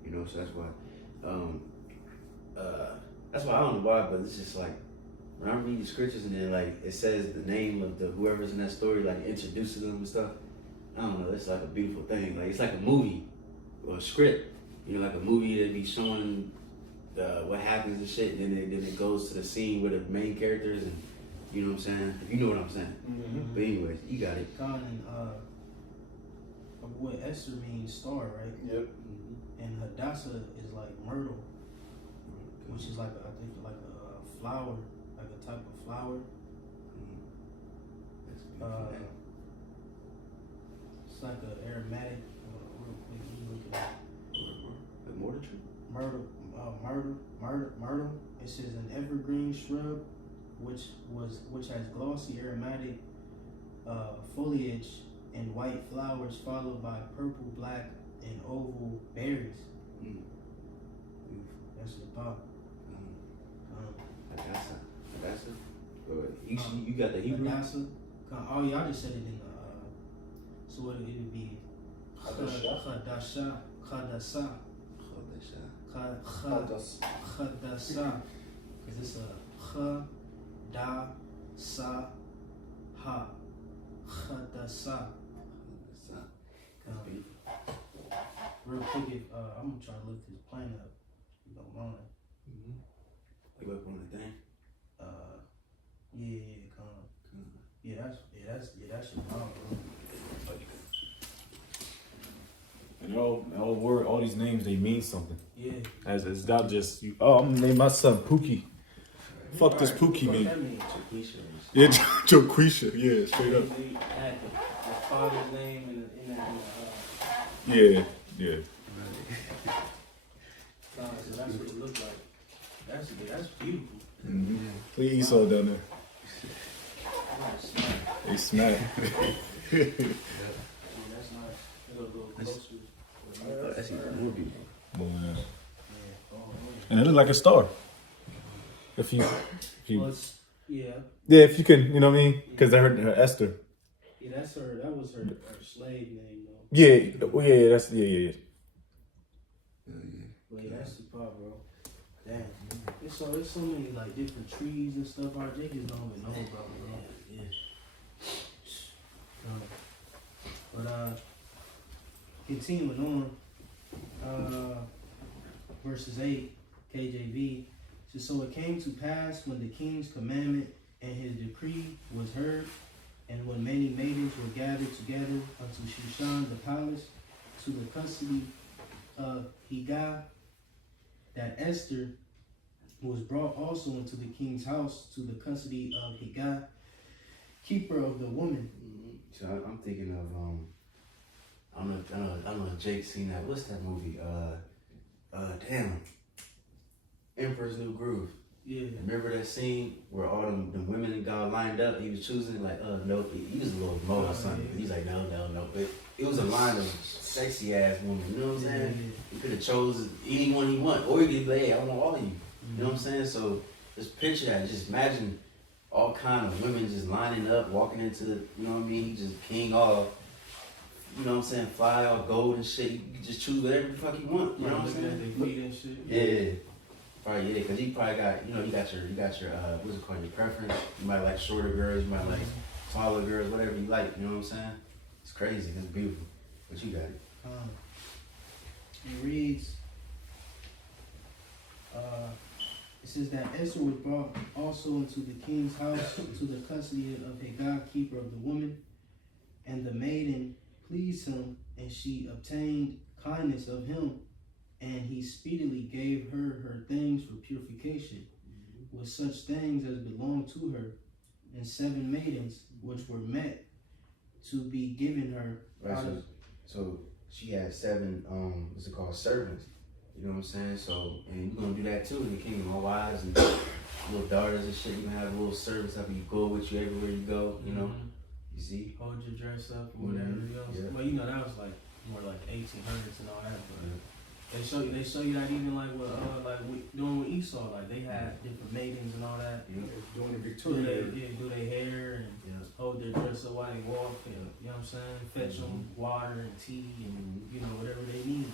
you know, so that's why I don't know why, but it's just like, when I read the scriptures and then like, it says the name of the whoever's in that story, like introduces them and stuff, I don't know, it's like a beautiful thing, like it's like a movie, or a script, you know, like a movie that be showing what happens and shit, and then it goes to the scene with the main characters, and you know what I'm saying, if you know what I'm saying. Mm-hmm. But anyways, you got it. Khan and what Esther means star, right? Yep. And Hadassah is like myrtle, which is like I think like a flower, like a type of flower. That's a beautiful name. It's like an aromatic. Real quick, you look at The mortar tree? myrtle. It says an evergreen shrub, which has glossy aromatic foliage and white flowers, followed by purple, black, and oval berries. Mm. That's the thought. Hadassah? You got the Hebrew? Hadassah. Oh yeah, I just said it in the. So what it would be? Hadassah. Chadasa, because it's a Chadasa ha. Chadasa. Real quick, if, I'm gonna try to look this plan up. If you don't mind. You up on the thing? Come on. Yeah, that's your mom, bro. And all these names, they mean something. Yeah. As it's not just you. Oh, I'm gonna name my son Pookie. Fuck this Pookie What mean. that mean? Yeah, Joquisha. Yeah, straight up. They add the father's name in that. Yeah, yeah. So that's what it looked like. That's beautiful. Mm-hmm. Look at Esau down there. That's nice. They smack. Yeah, that's nice. It'll go closer. That's even more beautiful. Boy, yeah. Yeah. And it looked like a star. If you Well, yeah. yeah, if you can, you know what I mean? Because I heard her Esther. Yeah, that's her. That was her slave name, though. Yeah, well, yeah, that's yeah. Wait, that's the part, bro. Damn. It's so many like different trees and stuff out there. They just don't even know about, bro. Yeah. But continuing on, verses 8, KJV. So it came to pass when the king's commandment and his decree was heard, and when many maidens were gathered together unto Shushan the palace, to the custody of Hegah, that Esther was brought also into the king's house to the custody of Hegah, keeper of the woman. So I'm thinking of I don't know if Jake's seen that. What's that movie? Damn. Emperor's New Groove. Yeah. Remember that scene where all them women and God lined up? He was choosing like, no, he was a little mo or something. He's like, no. But it was a line of sexy ass women. You know what I'm saying? He could have chose anyone he want, or he could be like, hey, I want all of you. You know what I'm saying? So just picture that. Just imagine all kind of women just lining up, walking into the, you know what I mean? He just king off. You know what I'm saying? Fly all gold and shit. You can just choose whatever the fuck you want. You know what I'm saying? They feet and shit. Yeah. Probably, yeah, because you probably got, you got your what's it called, your preference. You might like shorter girls, you might like taller girls, whatever you like, you know what I'm saying? It's crazy, it's beautiful. But you got it. It reads, it says that Esther was brought also into the king's house to the custody of Hegah, keeper of the woman, and the maiden pleased him, and she obtained kindness of him. And he speedily gave her things for purification, with such things as belonged to her, and 7 maidens which were met to be given her. Right, so she had 7 what's it called, servants. You know what I'm saying? So, and you're gonna do that too in the kingdom. All wives and little daughters and shit. You gonna have little servants that you go with you everywhere you go. You know, you see. Hold your dress up or whatever else. Yeah. Well, that was like more like 1800s and all that, but. They show you that even like doing with Esau, like they had different maidens and all that. Doing the Victoria. Do their hair and hold their dress up while they walk, and you know what I'm saying? Fetch them water and tea and whatever they need.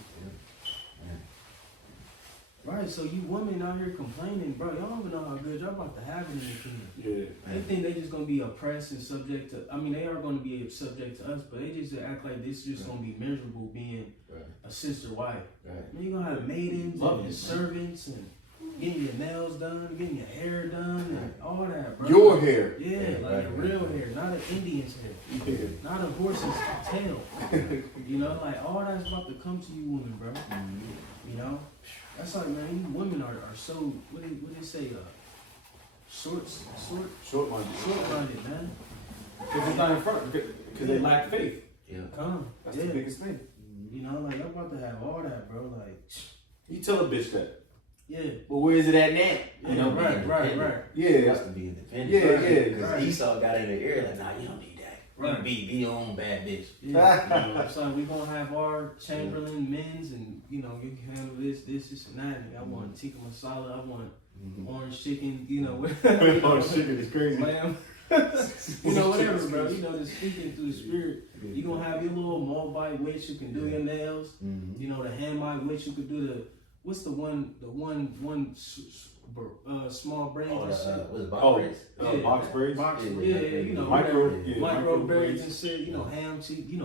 Right, so you women out here complaining, bro, y'all don't even know how good y'all about to have it in the kingdom. Yeah. They think they just gonna be oppressed and subject to, they are gonna be subject to us, but they just act like this is just gonna be miserable being a sister wife. Right. Man, you're gonna have maidens and servants and getting your nails done, getting your hair done, and all that, bro. Your hair. Yeah, like real hair, not an Indian's hair. Yeah. Not a horse's tail. Like all that's about to come to you women, bro. That's like, man, you women are so, what they say, short-minded, man. Because it's not in front, because they lack faith. Yeah. That's the biggest thing. Like, I'm about to have all that, bro. Like, You tell a bitch that. yeah. But where is it at now? You know, right. You Yeah. have to be independent. Yeah. Because Esau got in the ear like, nah, you don't need that. Right. Be your own bad bitch. Yeah. So we gonna have our Chamberlain men's, and you can handle this, and that. And I want tikka masala. I want orange chicken. Orange chicken is crazy. Lamb. Whatever, bro. Just speaking through the spirit. You gonna have your little Moabite witch who can do your nails. The Hamite witch who could do the what's the one small braids and shit. Was it box braids? Box braids. Micro braids and shit. Ham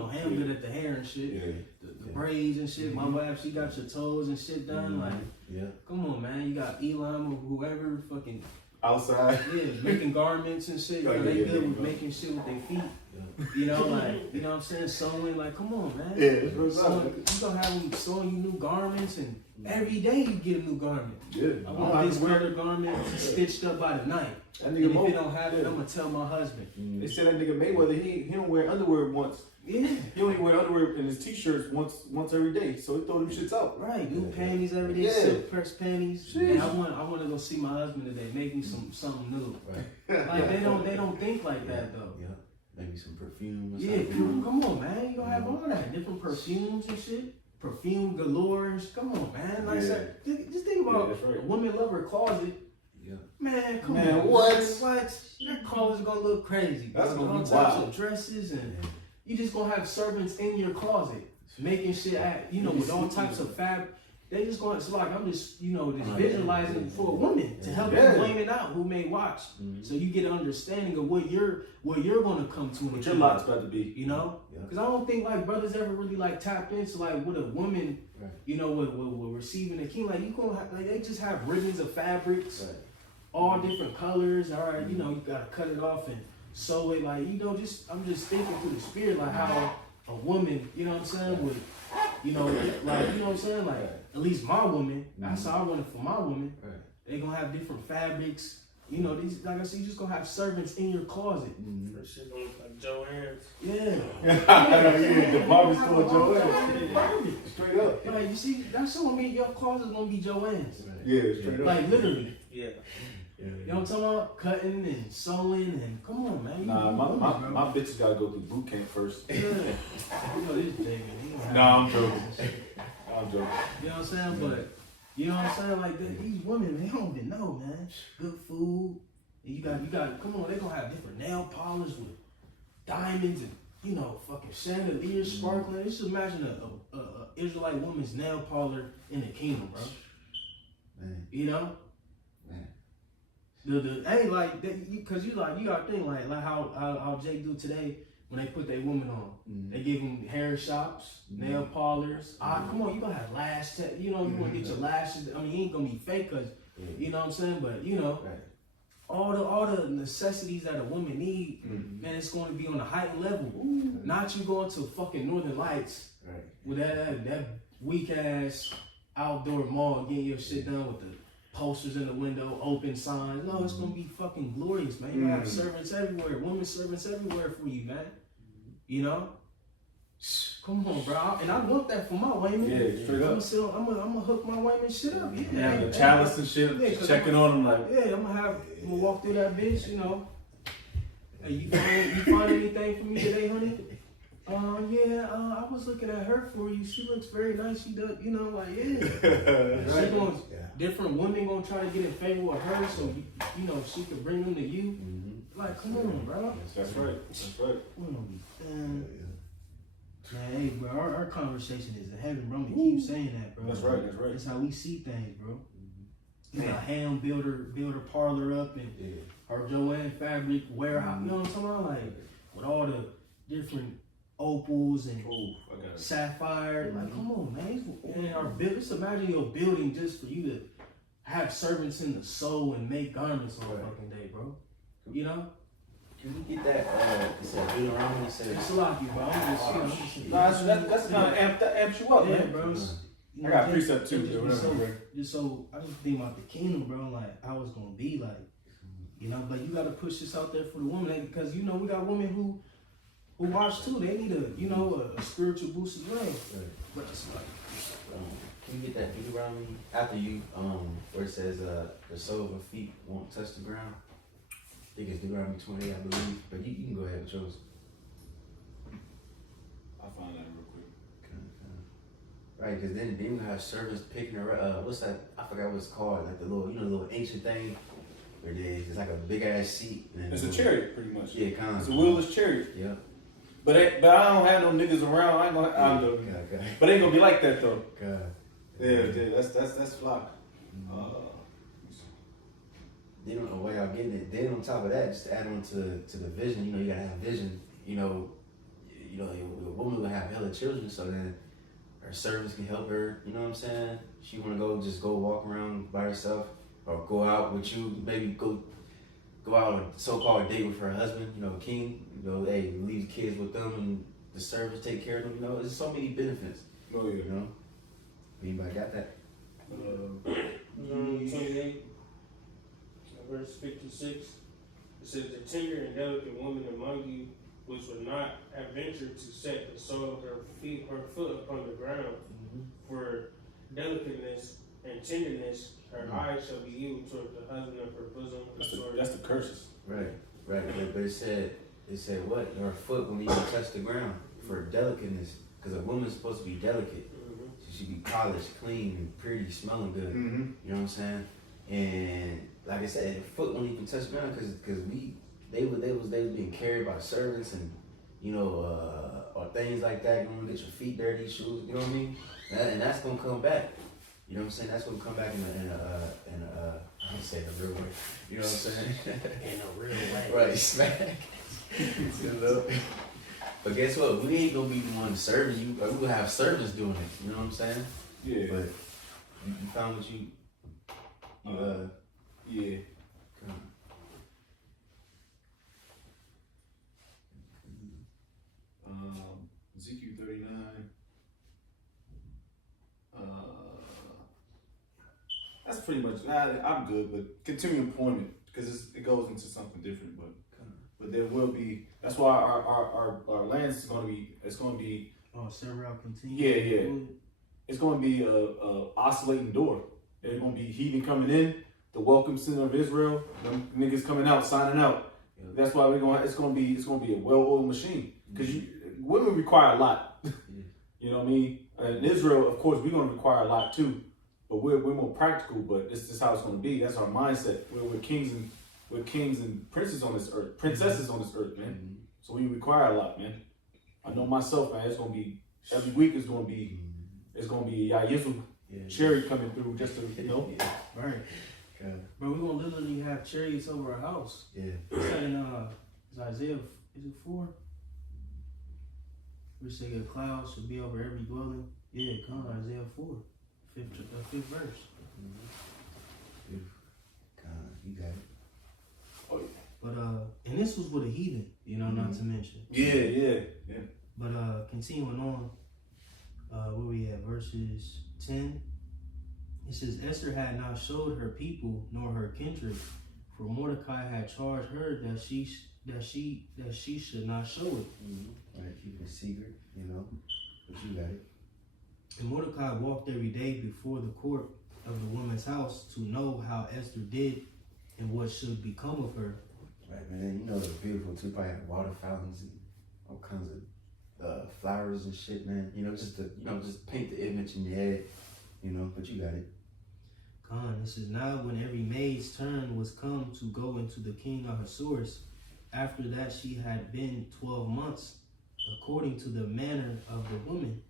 Ham good at the hair and shit. Yeah. The braids and shit. My wife, she got your toes and shit done. Come on, man. You got Elam or whoever fucking outside. making garments and shit. They good with making shit with their feet. You know, like, you know what I'm saying? Sewing, like, come on, man. Yeah, it's real You gonna have them sewing you new garments, and every day you get a new garment. Yeah. I want this color garment stitched up by the night. That And nigga if Mo, it don't have it, I'm gonna tell my husband. they said that nigga Mayweather, he don't wear underwear once. Yeah. He only wear underwear in his t-shirts once every day. So he throw them shits out. Right, new panties every day, Yeah. silk pressed panties. Sheesh. And I want to go see my husband today. Make me something new. Right. Like they don't think like that though. Yeah. Maybe some perfume or Yeah, something. come on, man. You gonna have all that different perfumes and shit. Perfume galore. Come on, man. Like Yeah. said, just think about that's right. a woman love her closet. Yeah. Man, come Man, on. what? What? That closet's gonna look crazy. That's bro. gonna All be types wild. of dresses, and you just gonna have servants in your closet making shit at, you know, with all types of fabric. They just going, it's like, I'm just, you know, just visualizing for a woman to help you blame it out who may watch. So you get an understanding of what you're going to come to. What your lot's about to be. You know? Yeah. Because I don't think like brothers ever really like tap into like what a woman, Right. you know, will receiving a king. Like you gonna have, like they just have ribbons of fabrics, Right. all different colors. All right, you know, you gotta cut it off and sew it. Like, you know, I'm just thinking through the spirit, like how a woman, you know what I'm saying, would, you know, like, you know what I'm saying, like at least my woman. That's how I want it for my woman. Right. They gonna have different fabrics. You know, these, like I said, you just gonna have servants in your closet. That shit gonna look like Joanne's. Yeah. I know, yeah, the Bobby store Joanne's. Joanne's. Straight up. Like, you see, that's showing me your closet's gonna be Joanne's. Yeah, straight up. Like, literally. Yeah. You know what I'm talking about? Cutting and sewing and come on, man. You Nah, know, my bitches gotta go through boot camp first. Yeah. You know this David. Nah, I'm joking. I'm joking. You know what I'm saying? But you know what I'm saying? Like these women, they don't even know, man. Good food. And you got. Come on, they gonna have different nail polish with diamonds and, you know, fucking chandeliers sparkling. Just imagine a Israelite woman's nail parlor in the kingdom, bro. Man. You know. Man. The ain't like that, cause you gotta think like how Jake do today when they put their woman on. They give them hair shops, nail parlors. Come on, you gonna have lash tech. You know, you wanna get your lashes. I mean, he ain't gonna be fake, cause you know what I'm saying. But you know, Right. all the necessities that a woman need, man, it's going to be on a heightened level. Not you going to fucking Northern Lights Right. with that weak ass outdoor mall getting your shit done with the posters in the window, open signs. No, it's gonna be fucking glorious, man. You gonna have servants everywhere, women servants everywhere for you, man. You know? Come on, bro. And I want that for my women. Yeah, straight up. I'm gonna hook my women shit up. Yeah, Yeah, hey, the chalice and shit, Yeah, 'cause checking on them like. yeah, I'm gonna walk through that bitch, you know. Hey, you find anything for me today, honey? I was looking at her for you. She looks very nice. She does, you know, like, yeah. She gonna, different women gonna try to get in favor with her, so you know she could bring them to you. Like, come on, bro. That's right. That's right. Man, hey, bro, our conversation is in heaven, bro. We keep saying that, bro. That's right. That's right. That's how we see things, bro. You got Ham build her parlor up and her Joanne fabric warehouse. You know what I'm talking about? Like with all the different opals and Ooh, I got it. sapphire. Like, come on, man. And our just imagine your building just for you to have servants in the sew and make garments on a fucking day, bro. You know? Can we get that? It said Deuteronomy. It said. It's a lot, you bro. I'm just, you know, Nah, that's kind of amps you up, yeah, man. bro. It's, you I know, got just- precept too, just though, be whatever, so- Greg. Just so I just think about the kingdom, bro. Like how it's gonna be, like, you know. But you gotta push this out there for the women, like, because you know we got women who watch too. They need a spiritual boost as well. But it's like, Can you get that Deuteronomy after you where it says the sole of her feet won't touch the ground? I think it's Deuteronomy 28, I believe. But you can go ahead with yours. I'll find that real quick. Right, because then we have servants picking her up. What's that? I forgot what it's called. Like the little, the little ancient thing. Where it's like a big ass seat. And It's a chariot, pretty much. Yeah, kind of. It's a wheelless chariot. Yeah. But I don't have no niggas around. I ain't gonna. I'm joking. God. But it ain't gonna be like that though. God. Yeah, that's fly. Then on the way y'all getting it. Then on top of that, just to add on to the vision. You gotta have vision. Your woman will have hella children, so then her servants can help her. You know what I'm saying? She wanna go walk around by herself, or go out with you. Maybe go go out on a so-called date with her husband, you know, king, you know, hey, leave kids with them and the servants take care of them, you know, there's so many benefits, Oh yeah. you know. Anybody got that? 28, verse 56. It says, the tender and delicate woman among you, which would not have ventured to set the sole of her foot upon the ground, for delicateness and tenderness, her eyes shall be evil toward the husband of her bosom. That's the curses. Right. But it said what? Her foot won't even touch the ground for delicateness, because a woman's supposed to be delicate. She should be polished, clean, and pretty, smelling good. Mm-hmm. You know what I'm saying? And like I said, her foot won't even touch the ground because they was being carried by servants and you know or things like that. You want to get your feet dirty, shoes. You know what I mean? And that's gonna come back. You know what I'm saying? That's gonna come back in a I don't say the real way. You know what I'm saying? In a real way. Right, smack. You know? But guess what? We ain't gonna be the one serving you. We gonna have servants doing it. You know what I'm saying? Yeah. But you found what you yeah. Ezekiel 39. That's pretty much. I'm good, but continue employment because it goes into something different. But there will be. That's why our land is going to be. It's going to be. Oh, several continue. Yeah. It's going to be a oscillating door. There's going to be heathen coming in, the welcome center of Israel. Them niggas coming out, signing out. Yeah. That's why we're going. It's going to be a well-oiled machine because women require a lot. You know what I mean? In Israel, of course, we're going to require a lot too. But we're more practical. But this is how it's going to be. That's our mindset. We're kings and princes on this earth, princesses on this earth, man. Mm-hmm. So we require a lot, man. I know myself, man. It's going to be every week. It's going to be Yayifu cherry coming through just to Yeah. Right. Yeah. Bro, we're gonna literally have chariots over our house. Yeah. It's that in is Isaiah, is it 4? We say a cloud should be over every dwelling. Yeah, come on, Isaiah 4. Fifth verse. You got it. Oh, yeah. But and this was with a heathen, you know, not to mention. Yeah. But continuing on, where we at, verses 10. It says, Esther had not showed her people nor her kindred, for Mordecai had charged her that she should not show it. Right, keep it a secret, you know. But you got it. And Mordecai walked every day before the court of the woman's house to know how Esther did and what should become of her. Right, man. You know it's beautiful too. Probably have water fountains and all kinds of flowers and shit, man. You know, just paint the image in your head. You know, but you got it. This is now when every maid's turn was come to go into the king Ahasuerus. After that she had been 12 months, according to the manner of the woman.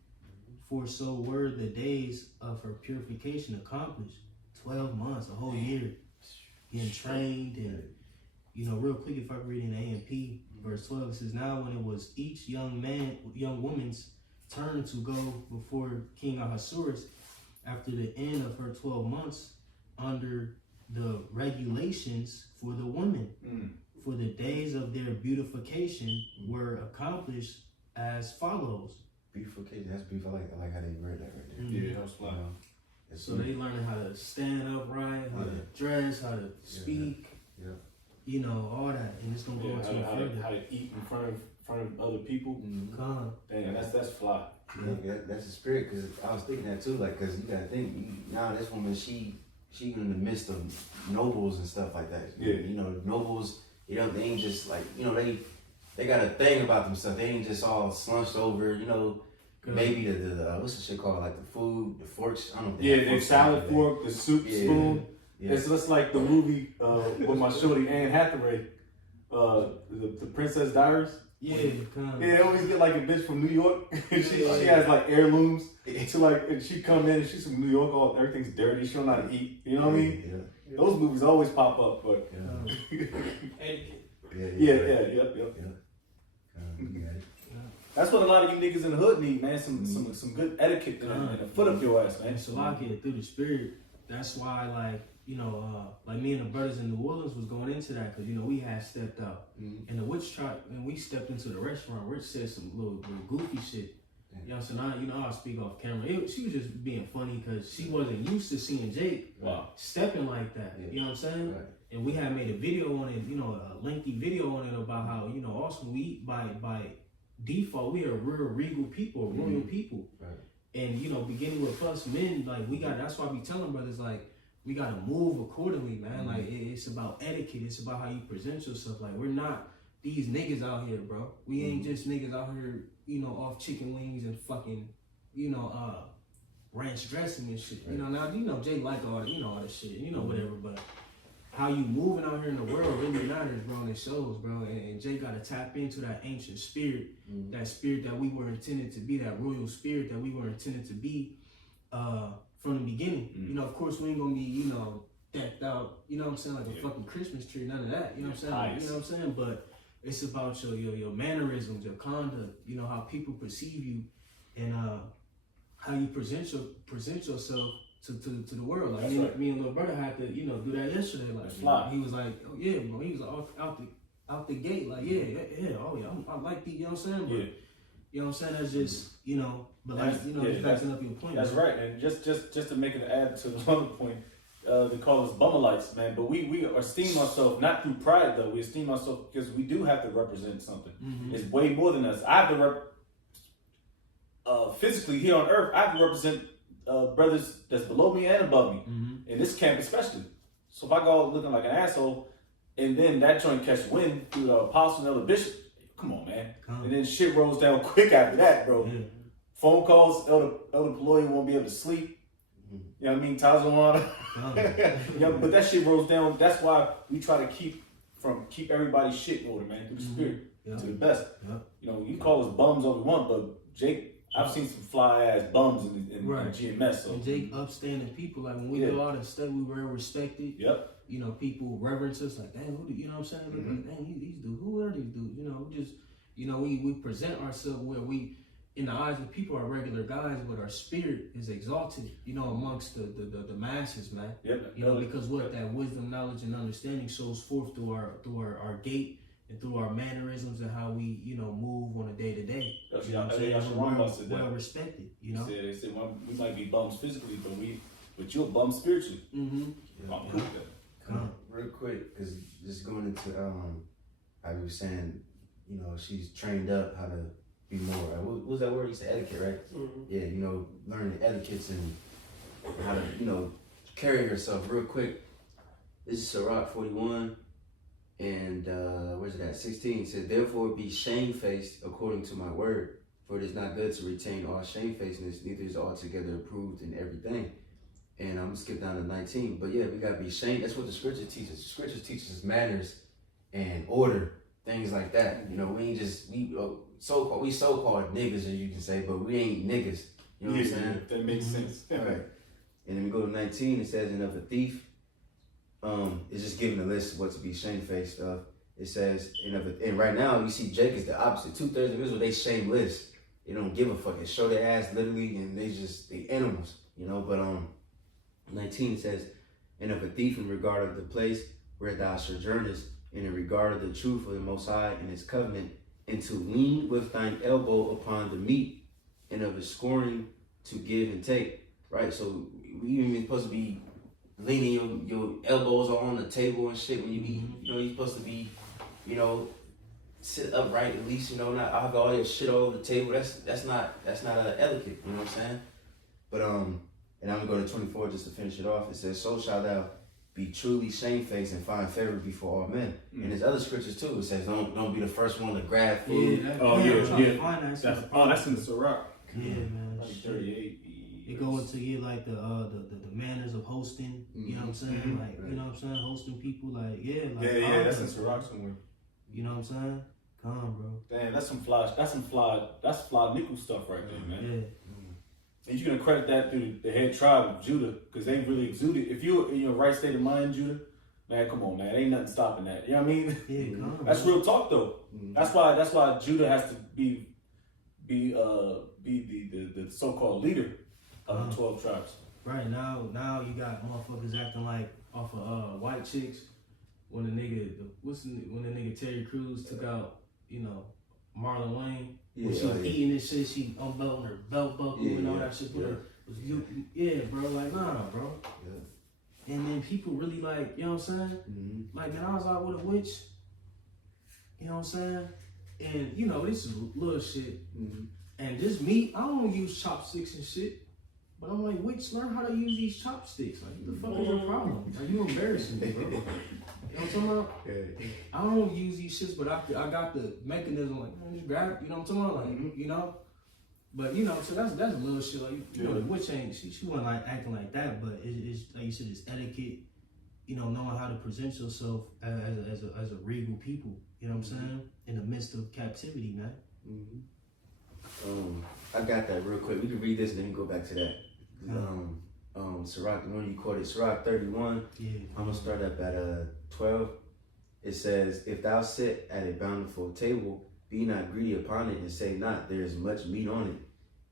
For so were the days of her purification accomplished. 12 months, a whole year, being trained. And, you know, real quick, if I read in A&P, verse 12, it says, now when it was each young woman's turn to go before King Ahasuerus, after the end of her 12 months, under the regulations for the women, for the days of their beautification were accomplished as follows. Beautification, that's beautiful. I like how they read that right there. Yeah, that was fly. So they learning how to stand upright, how to dress, how to speak, you know, all that, and it's gonna go into further. How to eat in front of other people. Damn, that's fly. Yeah, that's the spirit. Cause I was thinking that too. Like, cause you gotta think now this woman, she in the midst of nobles and stuff like that. Yeah. You know, nobles. You know, they ain't just like, you know, they got a thing about themselves. They ain't just all slunched over. You know, maybe the what's the shit called? Like the food, the forks. I don't know. The salad fork, the soup spoon. Yeah. It's just like the movie with my shorty Anne Hathaway, the Princess Diaries. They always get like a bitch from New York. she has like heirlooms. And she come in and she's from New York. Everything's dirty. She don't know how to eat. You know what I mean? Yeah. Those movies always pop up, but That's what a lot of you niggas in the hood need, man. Some good etiquette and a foot up your ass, man. So I get through the spirit. That's why, like, like me and the brothers in New Orleans was going into that because we had stepped out, Mm-hmm. and the witch tried, and we stepped into the restaurant. Rich said some little goofy shit. You know, so now I'll speak off camera. She was just being funny because she wasn't used to seeing Jake stepping like that. Yeah. You know what I'm saying? Right. And we had made a video on it, a lengthy video on it about how also we by default we are real regal people, royal people. Right. And beginning with us men, like that's why we telling brothers like we gotta move accordingly, man. Like it's about etiquette, it's about how you present yourself. Like we're not these niggas out here, bro. We ain't just niggas out here, off chicken wings and fucking, ranch dressing and shit. Right. Now Jay like all the, all the shit, whatever, but how you moving out here in the world really matters, bro, and it shows, bro. And Jay gotta tap into that ancient spirit, that spirit that we were intended to be, that royal spirit that we were intended to be from the beginning. Of course we ain't gonna be, decked out, like a fucking Christmas tree, none of that. You know what I'm saying? Like, but it's about your mannerisms, your conduct, how people perceive you, and how you present yourself to the world. Like me and little brother had to, do that yesterday. Like he was like, oh yeah, bro. He was like, out the gate, like yeah, oh yeah, I like the, you know what I'm saying? But, you know what I'm saying? That's just, but like, just backing up your point. That's bro. right, and just to make an add to the other point, they call us bummerlights, man. But we esteem ourselves not through pride though. We esteem ourselves because we do have to represent something. It's way more than us. I have to physically here on earth. I have to represent brothers that's below me and above me in this camp especially. So if I go out looking like an asshole, and then that joint catch wind through the apostle and elder bishop, come on, man. And then shit rolls down quick after that, bro. Phone calls, elder Peloy won't be able to sleep. You know what I mean? Tazawana. But that shit rolls down. That's why we try to keep everybody's shit in order, man, through the spirit to the best. You call us bums all we want, but Jake, I've seen some fly ass bums in GMS. So. And Jake upstanding people. Like when we go out and study, we were respected. Yep. People reverence us like, dang, who do you know what I'm saying? Like, dang, these dudes, who are these dudes? We present ourselves where we, in the eyes of people, are regular guys, but our spirit is exalted, amongst the masses, man. Yep. Because that wisdom, knowledge, and understanding shows forth through our gait and through our mannerisms and how we, move on a day to day. Well respected, They said well, we might be bums physically, but you're a bum spiritually. I'm cool with that. Real quick, because just going into how you were saying, she's trained up how to be more. What was that word? You said etiquette, right? Yeah, learning etiquettes and how to, carry yourself. Real quick, this is Sirach 41, and where's it at? 16. It said, "Therefore be shamefaced according to my word, for it is not good to retain all shamefacedness, neither is altogether approved in everything." And I'm gonna skip down to 19. But yeah, we gotta be shamed. That's what the scripture teaches. The scripture teaches us manners and order, things like that. We ain't just we so-called niggas, as you can say, but we ain't niggas. You know what I'm saying? That makes sense. All right. And then we go to 19. It says, "And of a thief," it's just giving a list of what to be shamefaced of. It says, and right now you see Jake is the opposite. 2/3 of Israel, they shameless. They don't give a fuck. They show their ass literally, and they animals. But 19 says, "And of a thief in regard of the place where thou sojournest, and in regard of the truth of the Most High and his covenant, and to lean with thine elbow upon the meat, and of his scoring to give and take." Right? So we even supposed to be leaning your elbows on the table and shit when you eat. You're supposed to be, sit upright at least, not have all your shit all over the table. That's not etiquette, you know what I'm saying? But and I'm gonna go to 24 just to finish it off. It says, "So shalt thou be truly shamefaced and find favor before all men." And there's other scriptures too. It says, "Don't be the first one to grab food." That's in the Sirach. Yeah, man. 38. It go into like the manners of hosting. You know what I'm saying? Like you know what I'm saying? Hosting people, like that's in Sirach somewhere. You know what I'm saying? Come on, bro. Damn, that's fly nickel stuff right there, man. Yeah. And you can credit that through the head tribe of Judah, because they really exuded. If you're in your right state of mind, Judah, man, come on, man, ain't nothing stopping that. You know what I mean? Yeah, come on, that's real talk, though. That's why Judah has to be the so-called leader of the 12 tribes. Right now you got motherfuckers acting like off of White Chicks when the nigga Terry Crews took out, you know, Marlon Wayne. When she was eating this shit, she unbelting her belt buckle and all that shit. Yeah, bro, like, nah, bro. Yeah. And then people really like, you know what I'm saying? Mm-hmm. Like, man, I was out with a witch. You know what I'm saying? And, you know, this is little shit. Mm-hmm. And this meat, I don't use chopsticks and shit. But I'm like, witch, learn how to use these chopsticks. Like, what the fuck is your problem? Like, you embarrassing me, bro. You know what I'm talking about? Yeah. I don't use these shits, but I got the mechanism, like, man, just grab it. You know what I'm talking about? Like, you know? But, you know, so that's a little shit. Like, you know, the witch ain't, she wasn't like acting like that, but it's like you said, it's etiquette, you know, knowing how to present yourself as a regal people. You know what I'm saying? In the midst of captivity, man. I got that real quick. We can read this and then go back to that. Sirach, the one you quoted, Sirach 31. Yeah. I'm gonna start up at 12. It says, "If thou sit at a bountiful table, be not greedy upon it, and say not, there is much meat on it."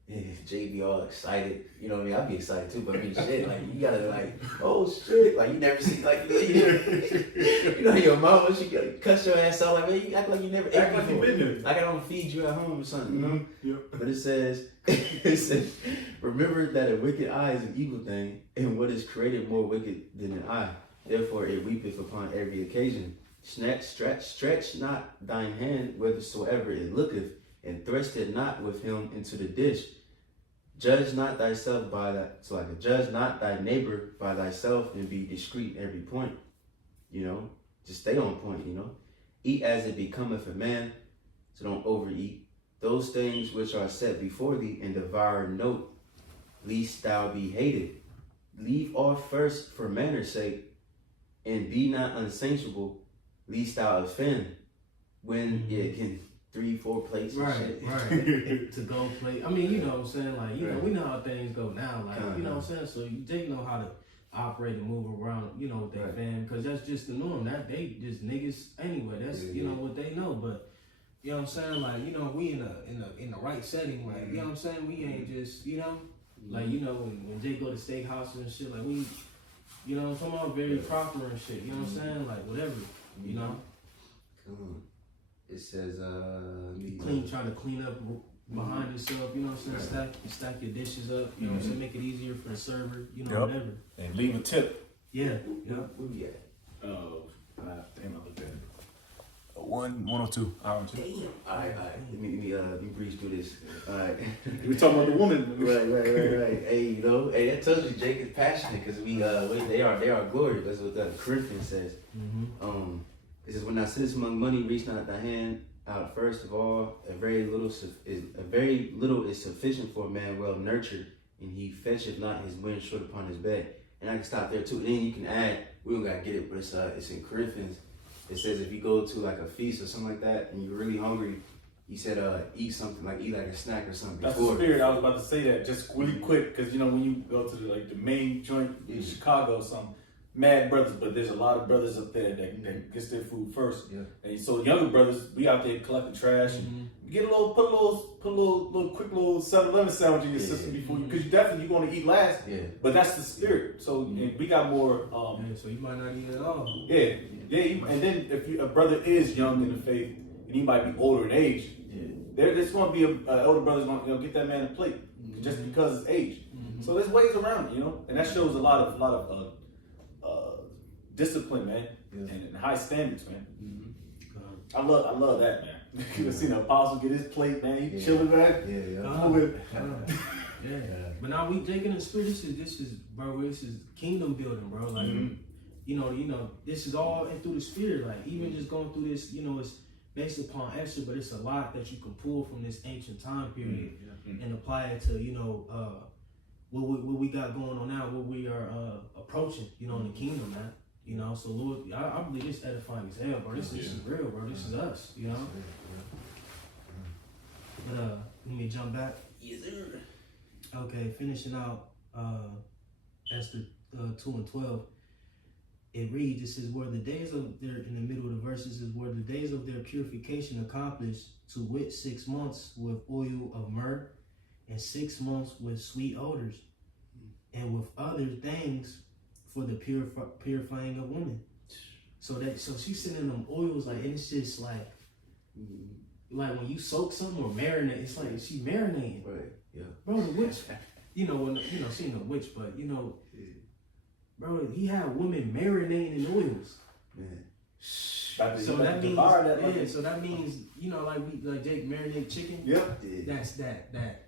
And Jay be all excited, you know what I mean? I'd be excited too, but I mean, shit, like, you gotta, like, oh shit, like, you never see, like, you know, your mama, she cuss your ass out, like, man, you act like you never ate before. Like you been there. Like I don't feed you at home or something, you know? Yep. But it says, remember that a wicked eye is an evil thing, and what is created more wicked than an eye. Therefore it weepeth upon every occasion. Stretch not thine hand whithersoever it looketh, and thrust it not with him into the dish. Judge not thyself by that. So like, judge not thy neighbor by thyself, and be discreet every point. You know, just stay on point. You know, eat as it becometh a man, so don't overeat. Those things which are set before thee, and devour note, lest thou be hated. Leave off first for manners' sake, and be not unsanctionable, lest thou offend. When it can 3-4 plates and shit. Right. To go play. I mean, you know what I'm saying? Like, you know, we know how things go now. Like, you know what I'm saying? So they know how to operate and move around, you know, with their fam. Because that's just the norm. That they just niggas anyway. That's, you know, what they know. But, you know what I'm saying? Like, you know, we in the right setting. Like, you know what I'm saying? We ain't just, you know, like, you know, when Jay go to steakhouses and shit, like, we, you know what I'm talking about? Very proper and shit. You know what I'm saying? Like, whatever, you know? Come on. It says, try to clean up behind yourself, you know what I'm saying? Stack your dishes up, you know what I'm saying? Make it easier for the server, you know, whatever. And leave a tip. Yeah. Where we at? Damn, I looked at it. 102. Hour 2. Damn. All right. Let me breeze through this. All right. We talking about the woman. Right. Hey, you know, that tells you Jake is passionate because they are glorious. That's what the Corinthians says. It says, "When thou sittest among money, reach not thy hand out first of all. A very little is sufficient for a man well nurtured, and he fetcheth not his wind short upon his bed." And I can stop there too. And then you can add, we don't gotta get it, but it's in Corinthians. It says if you go to like a feast or something like that, and you're really hungry, he said eat something, like eat like a snack or something. That's the spirit. I was about to say that just really quick, because you know when you go to the main joint in Chicago or something. Mad brothers, but there's a lot of brothers up there that gets their food first. Yeah. And so younger brothers, we out there collecting trash and put a little quick 7-Eleven sandwich in your system before you, because you want to eat last. Yeah. But that's the spirit. So we got more. So you might not eat at all. Yeah. And then if a brother is young in the faith and he might be older in age, there's going to be an older brother's going to get that man a plate just because it's age. So there's ways around it, you know, and that shows a lot of discipline, man, and high standards, man. I love that, man. You seen the apostle get his plate, man. He chilling, man. Yeah. But now we taking the spirit. This is, bro. This is kingdom building, bro. Like, you know, this is all in through the spirit. Like, even just going through this, you know, it's based upon Esther, but it's a lot that you can pull from this ancient time period and apply it to, you know, what we got going on now, what we are approaching, you know, in the kingdom, man. You know, so Lord, I believe this edifying as hell, bro. This is real, bro. This is us, you know. But let me jump back. Yes, sir. Okay, finishing out Esther 2:12. It reads, it says, "Where the days of their," in the middle of the verses, is "where the days of their purification accomplished, to wit 6 months with oil of myrrh, and 6 months with sweet odors, and with other things for the purifying of women. So she's sitting in them oils like, and it's just like when you soak something or marinate, it's like she marinating. Right. Yeah. Bro, the witch, she ain't no witch, but bro, he had women marinating in oils. Man. So that means, so that means, like Jake marinate chicken. Yep. That's that that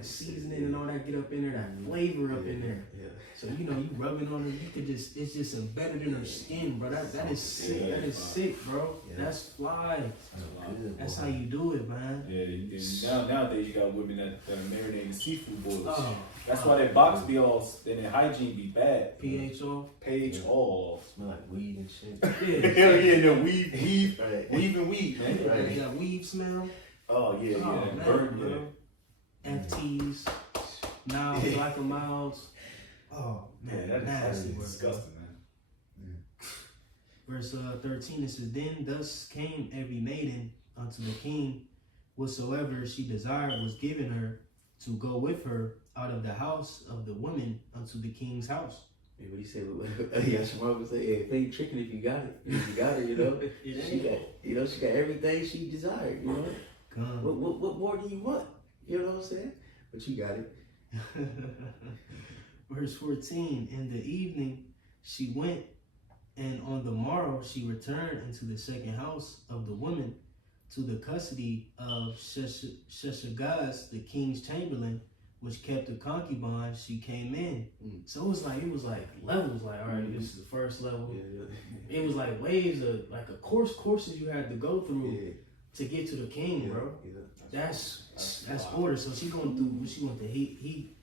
seasoning and all that get up in there, that flavor up in there. Yeah. So you rubbing on it, it's just embedded in her skin, bro. That is sick. Yeah, That is sick, bro. Yeah. That's fly. Good, That's boy. how you do it, man. Yeah, and nowadays you got women that are marinating seafood boils. Oh, That's why that box be all, and their hygiene be bad. pH off. Page all. Smell like weed and shit. Yeah. Hell yeah, no weave, Right. weave and weed, man. Right. They got weave smell. Oh yeah, Oh, that man, burn, bro. FTs. Now black and miles. Oh man, That's nasty work, bro. disgusting, man. Verse 13, it says, Then thus came every maiden unto the king, whatsoever she desired was given her to go with her out of the house of the women unto the king's house. Hey, what he said? Yeah, Shamar would say, "Hey, if ain't tricking if you got it. If you got it, she got, she got everything she desired. Come. What more do you want? You know what I'm saying? But you got it." Verse 14, in the evening she went, and on the morrow she returned into the second house of the woman to the custody of Sheshagaz, the king's chamberlain, which kept a concubine. She came in. So it was like levels. Like, all right, this is the first level. Yeah. It was like waves of like courses you had to go through to get to the king, bro. Yeah. That's order. So she going through. She went to Higai,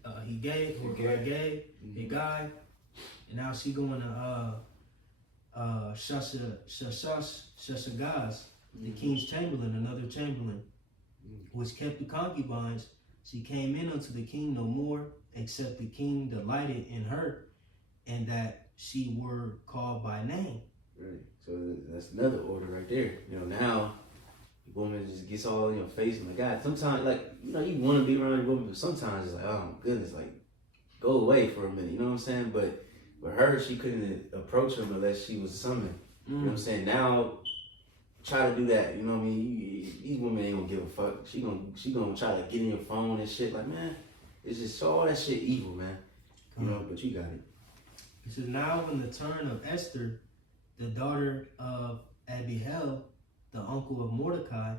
and now she going to Sheshagaz, the king's chamberlain, another chamberlain, which kept the concubines. She came in unto the king no more, except the king delighted in her, and that she were called by name. Right. So that's another order right there. Now the woman just gets all in your face and like, God, sometimes you want to be around your woman, but sometimes it's like, oh my goodness, like go away for a minute. You know what I'm saying? But with her, she couldn't approach him unless she was summoned. You know what I'm saying? Now try to do that. You know what I mean? These women ain't gonna give a fuck. She gonna try to get in your phone and shit. Like, man, it's just all that shit evil, man. But you got it. It says, now when the turn of Esther, the daughter of Abihail, the uncle of Mordecai,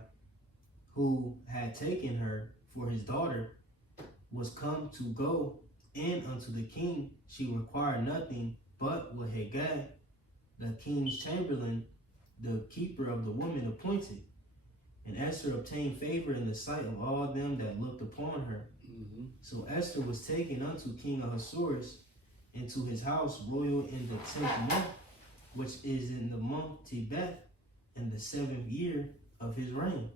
who had taken her for his daughter, was come to go in unto the king, she required nothing but what Hegai, the king's chamberlain, the keeper of the woman, appointed. And Esther obtained favor in the sight of all them that looked upon her. So Esther was taken unto King Ahasuerus into his house royal in the 10th month, which is in the month Tebeth, in the 7th year of his reign.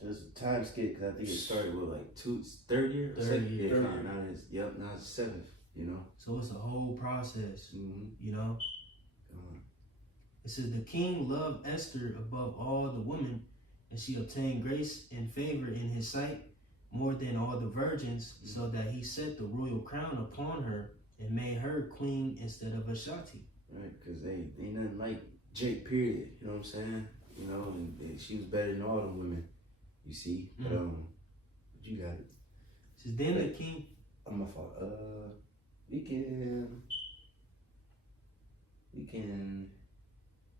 So it's a time skip because I think it started with like third year? Third year. Now it's 7th, So it's a whole process, It says, the king loved Esther above all the women, and she obtained grace and favor in his sight more than all the virgins, so that he set the royal crown upon her and made her queen instead of Ashati. Right, because they ain't nothing like Jake, period. You know what I'm saying? And she was better than all them women, you see. But you got it. It says, then the king. I'm my fault. We can.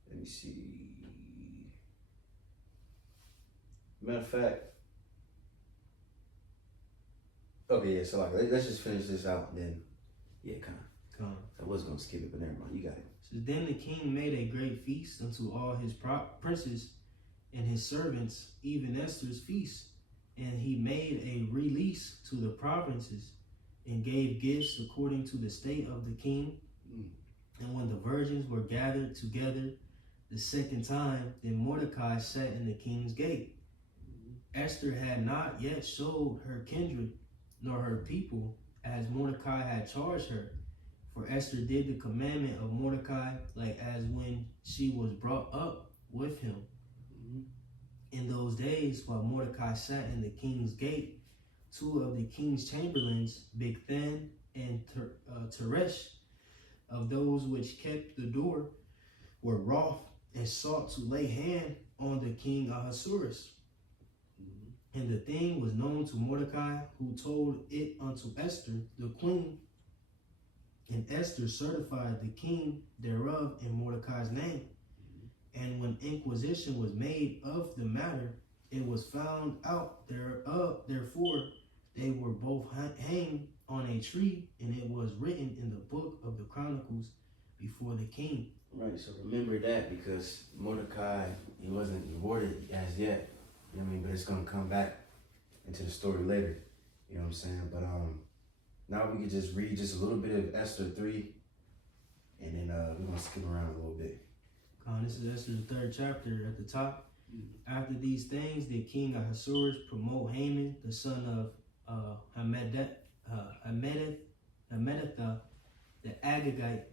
Let me see. Matter of fact. Okay, yeah. So let's just finish this out, and then kind of. I was gonna skip it, but never mind. You got it. So then the king made a great feast unto all his princes and his servants, even Esther's feast. And he made a release to the provinces and gave gifts according to the state of the king. And when the virgins were gathered together the second time, then Mordecai sat in the king's gate. Esther had not yet showed her kindred nor her people, as Mordecai had charged her. For Esther did the commandment of Mordecai, like as when she was brought up with him. In those days, while Mordecai sat in the king's gate, two of the king's chamberlains, Bigthan and Teresh, of those which kept the door were wroth and sought to lay hand on the king Ahasuerus. And the thing was known to Mordecai, who told it unto Esther the queen. And Esther certified the king thereof in Mordecai's name. And when inquisition was made of the matter, it was found out thereof. Therefore, they were both hanged on a tree, and it was written in the book of the Chronicles before the king. Right, so remember that, because Mordecai, he wasn't rewarded as yet. You know what I mean? But it's gonna come back into the story later. You know what I'm saying? But now we can just read just a little bit of Esther 3, and then we're gonna skip around a little bit. This is Esther's 3rd chapter at the top. After these things, the king Ahasuerus promote Haman, the son of Hammedatha, the Agagite,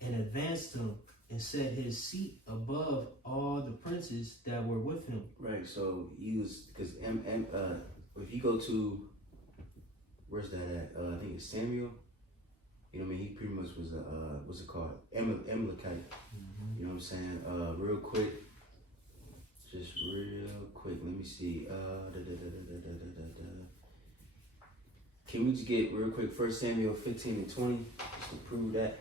and advanced him and set his seat above all the princes that were with him. Right, so he was, because if you go to, where's that at? I think it's Samuel. You know what I mean? He pretty much was a, what's it called? Amalekite. You know what I'm saying? Real quick. Just real quick. Let me see. Can we just get real quick 1 Samuel 15 and 20 just to prove that?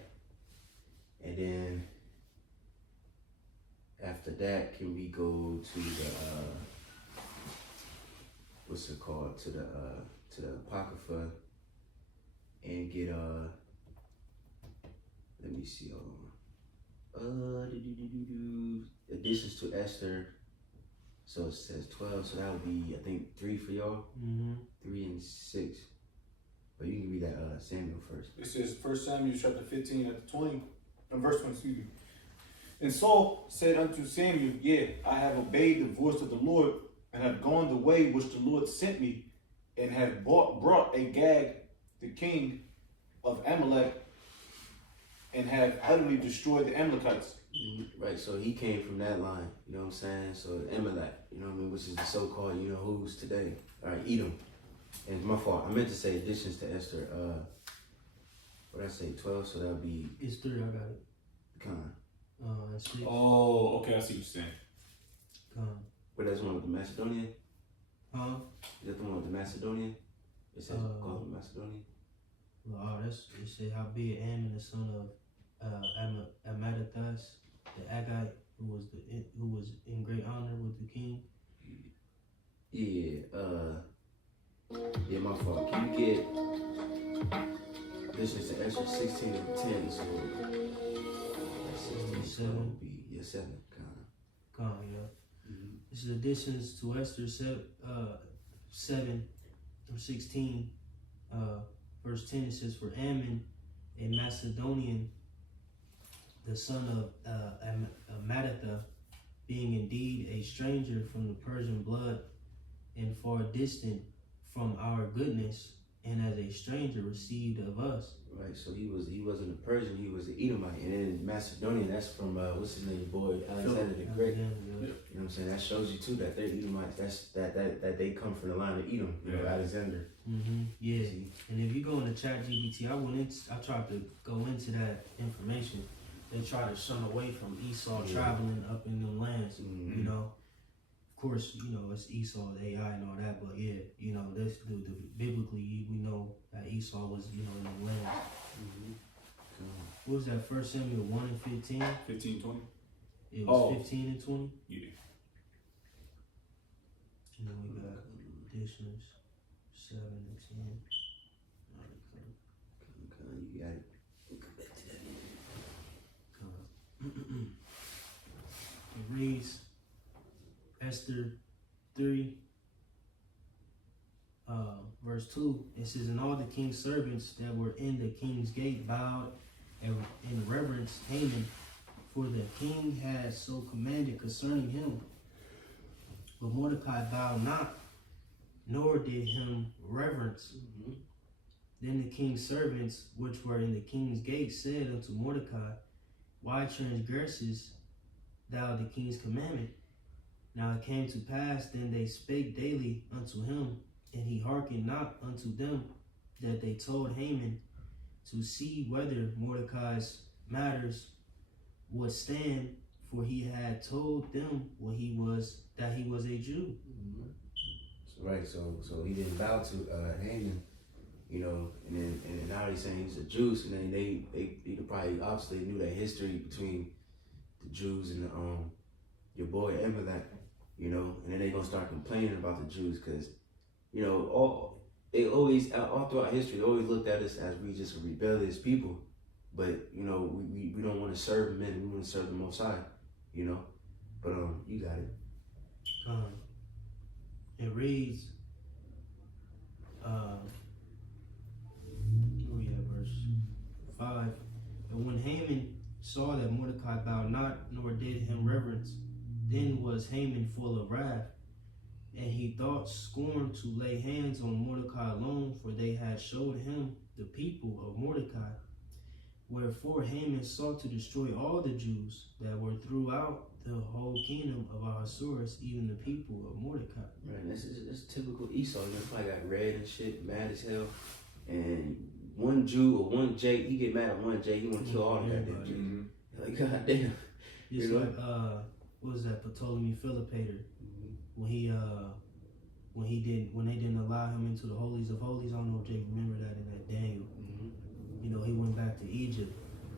And then after that, can we go to the what's it called? To the Apocrypha and get let me see, additions to Esther. So it says 12, so that would be, I think, 3 for y'all. 3 and 6. But you can read that Samuel first. It says 1 Samuel chapter 15 at the 20, and verse 20, excuse me. And Saul said unto Samuel, Yea, I have obeyed the voice of the Lord, and have gone the way which the Lord sent me, and have brought Agag, the king of Amalek, and have utterly destroyed the Amalekites. Right, so he came from that line, you know what I'm saying? So Amalek, you know what I mean, which is the so-called, you know who's today. All right, Edom. And it's my fault. I meant to say additions to Esther. What did I say? 12. So that'll be. It's 3. I got it. Con. That's 6. Oh, okay, I see what you're saying. But that's one with the Macedonian. Huh? Is that the one with the Macedonian? It says called the Macedonian. Well, it said, howbeit Ammon, the son of Amadathas, the Agite, who was in great honor with the king. Yeah, my fault. Can you get this is the Esther 16 and 10, so 16 so would be 7 kind of. Yeah. This is additions to Esther 7 or 16. Verse 10, it says, For Ammon, a Macedonian, the son of Amadathah, being indeed a stranger from the Persian blood and far distant from our goodness, and as a stranger received of us. Right, so he wasn't a Persian, he was an Edomite. And then Macedonian, that's from what's his name, boy, Alexander the Great. You know what I'm saying? That shows you too that they're Edomites. That's that they come from the line of Edom, you know, Alexander. Yeah. See? And if you go into ChatGPT, I tried to go into that information. They try to shun away from Esau traveling up in the lands, you know. Of course, you know, it's Esau, the AI and all that, but yeah, you know, this biblically, we know that Esau was, you know, in the land. What was that, 1 Samuel 1 and 15? 15, 20? It was 15 and 20? Yeah. And then we got additions, 7 and 10. You got it. It reads, Esther 3, verse 2, it says, And all the king's servants that were in the king's gate bowed and in reverence Haman, for the king had so commanded concerning him. But Mordecai bowed not, nor did him reverence. Then the king's servants, which were in the king's gate, said unto Mordecai, Why transgresses thou the king's commandment? Now it came to pass, then they spake daily unto him, and he hearkened not unto them, that they told Haman to see whether Mordecai's matters would stand, for he had told them that he was a Jew. Mm-hmm. Right, so he didn't bow to Haman, you know, and now he's saying he's a Jew, and then they probably obviously knew that history between the Jews and your boy Emelech, you know, and then they gonna start complaining about the Jews because, you know, all throughout history they always looked at us as we just a rebellious people, but you know we don't want to serve men, we want to serve the Most High, you know, but you got it. It reads, verse 5. And when Haman saw that Mordecai bowed not, nor did him reverence, then was Haman full of wrath, and he thought scorn to lay hands on Mordecai alone, for they had showed him the people of Mordecai. Wherefore Haman sought to destroy all the Jews that were throughout the whole kingdom of Ahasuerus, even the people of Mordecai. Right, this is typical Esau. You know, probably got red and shit, mad as hell. And one Jew or one J, he get mad at one J, he want to kill all the goddamn Jews. Like, goddamn. Just like, what was that, Ptolemy Philopator? When they didn't allow him into the holies of holies. I don't know if Jake remember that in that Daniel. You know, he went back to Egypt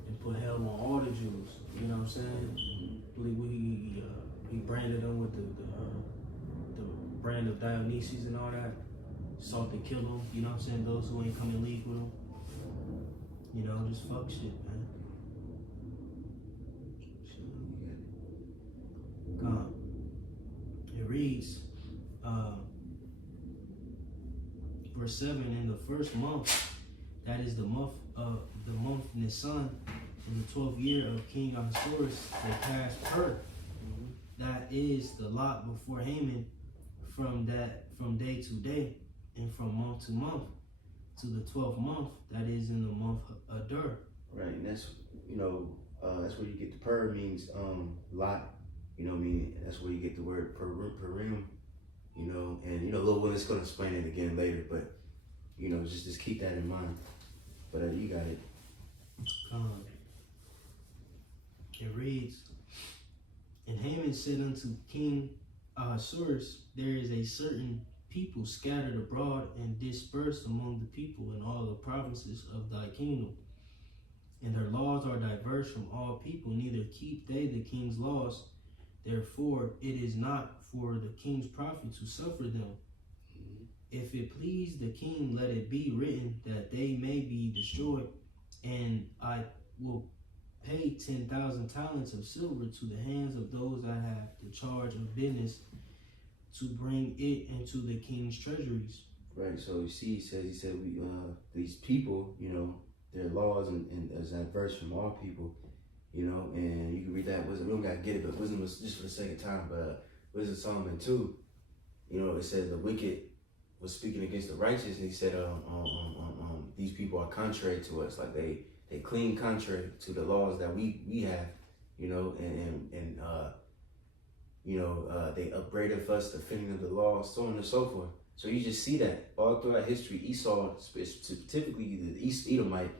and put hell on all the Jews. You know what I'm saying? He branded them with the brand of Dionysus and all that. Sought to kill them. You know what I'm saying? Those who ain't come in league with him. You know, just fuck shit, man. It reads, verse 7, in the first month, that is the month Nisan, in the 12th year of King Ahasuerus, they cast Pur. That is the lot before Haman from day to day and from month to month to the 12th month, that is in the month Adar. Right, and that's, you know, that's where you get the Pur means lot, you know what I mean? That's where you get the word Purim, you know, and you know, Lil Will is gonna explain it again later, but you know, just keep that in mind. But you got it. It reads, and Haman said unto King Ahasuerus, there is a certain people scattered abroad and dispersed among the people in all the provinces of thy kingdom, and their laws are diverse from all people, neither keep they the king's laws. Therefore it is not for the king's profit to suffer them. If it please the king, let it be written that they may be destroyed, and I will pay 10,000 talents of silver to the hands of those that have the charge of business to bring it into the king's treasuries. Right, so you see, he said we these people, you know, their laws and as adverse from all people, you know, and you can read that wisdom. We don't gotta get it, but wisdom was just for the sake of time. But Wisdom of Solomon 2, you know, it said the wicked was speaking against the righteous, and he said, these people are contrary to us, like they clean contrary to the laws that we have, you know, and you know, they upbraided us, defending of the law, so on and so forth. So you just see that all throughout history. Esau, typically the East Edomite,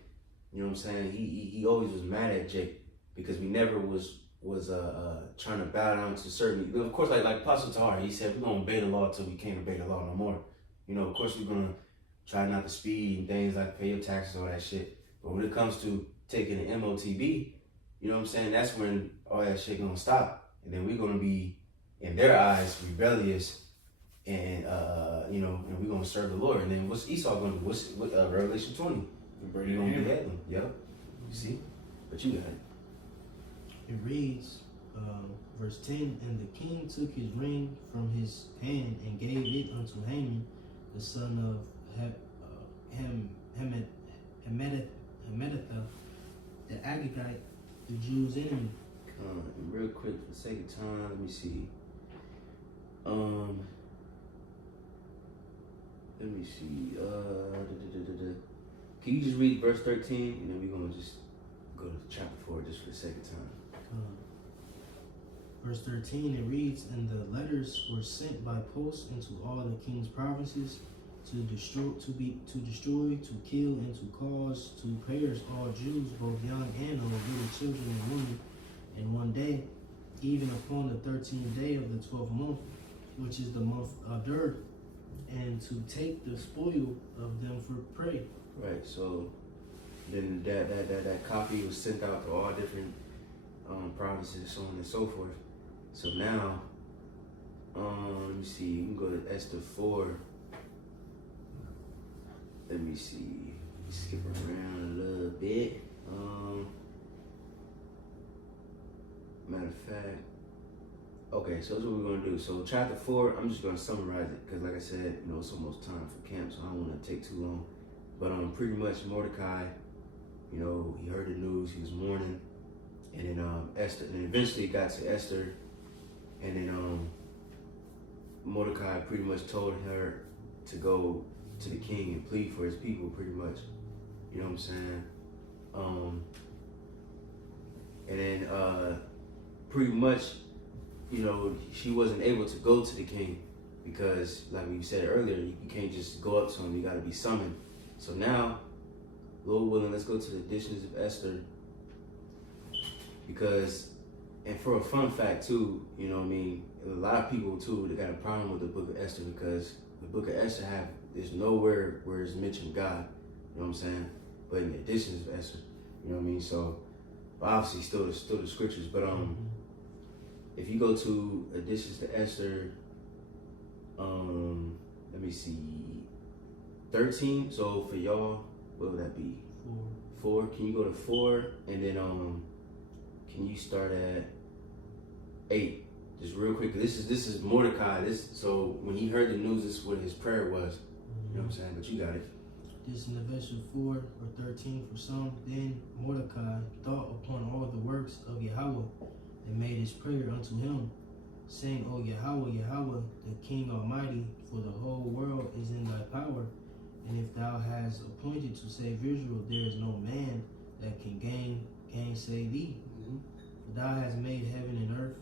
you know what I'm saying? He always was mad at Jake because we never was trying to bow down to certain. Of course, like Apostle Tahar, he said we're gonna obey the law till we can't obey the law no more. You know, of course we're gonna try not to speed and things like pay your taxes, all that shit. But when it comes to taking an MOTB, you know what I'm saying? That's when all that shit gonna stop, and then we're gonna be, in their eyes, rebellious, and you know, and we're gonna serve the Lord. And then what's Esau gonna do? What's Revelation 20? We're gonna behead them. Yep. You see? But you got it. It reads, verse 10, and the king took his ring from his hand and gave it unto Haman, the son of Hammedatha, the Agagite, the Jews' enemy. Real quick, for the sake of time, let me see. Let me see. Can you just read verse 13, and then we're gonna just go to chapter 4 just for the sake of time. Verse 13, it reads, and the letters were sent by post into all the king's provinces to destroy, to kill, and to cause to perish all Jews, both young and old, little children and women, in one day, even upon the 13th day of the 12th month, which is the month Adar, and to take the spoil of them for prey. Right. So then that copy was sent out to all different provinces, so on and so forth. So now, let me see. You can go to Esther 4. Let me see. Skip around a little bit. Matter of fact. Okay, so that's what we're gonna do. So chapter 4, I'm just gonna summarize it because, like I said, it's almost time for camp, so I don't want to take too long. But pretty much Mordecai, he heard the news, he was mourning, and then Esther, and eventually it got to Esther, and then Mordecai pretty much told her to go to the king and plead for his people, pretty much. You know what I'm saying? And then pretty much, she wasn't able to go to the king because, like we said earlier, you can't just go up to him, you gotta be summoned. So now, Lord willing, let's go to the editions of Esther. Because, and for a fun fact too, a lot of people too, they got a problem with the book of Esther because the book of Esther there's nowhere where it's mentioned God, you know what I'm saying? But in the editions of Esther, So, obviously still the scriptures, but if you go to editions to Esther, let me see, 13. So for y'all, what would that be? 4. Can you go to 4 and then can you start at 8? Just real quick. This is Mordecai. So when he heard the news, this is what his prayer was. You know what I'm saying? But you got it. This in the verse 4 or 13 for some. Then Mordecai thought upon all the works of Yahweh and made his prayer unto him, saying, O Yahweh, Yahweh, the King Almighty, for the whole world is in thy power. And if thou hast appointed to save Israel, there is no man that can gainsay thee. For thou hast made heaven and earth,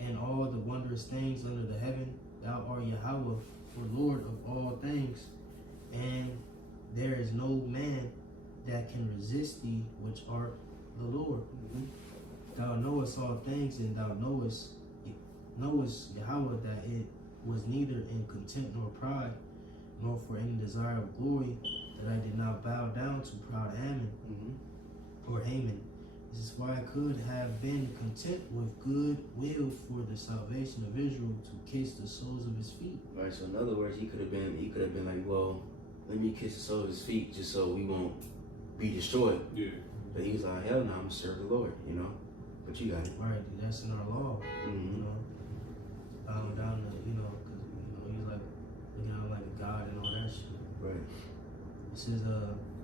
and all the wondrous things under the heaven. Thou art Yahweh, for Lord of all things, and there is no man that can resist thee, which art the Lord. Thou knowest all things, and thou knowest Yahweh, that it was neither in contempt nor pride, nor for any desire of glory, that I did not bow down to proud Ammon or Haman. This is why I could have been content with good will for the salvation of Israel, to kiss the soles of his feet. Right. So in other words, he could have been like, well, let me kiss the soles of his feet just so we won't be destroyed. Yeah. But he was like, hell no, I'm gonna serve the Lord. But you got it. Right. That's in our law. Bow down to, because he's like looking out like a god and all that shit. Right. It says,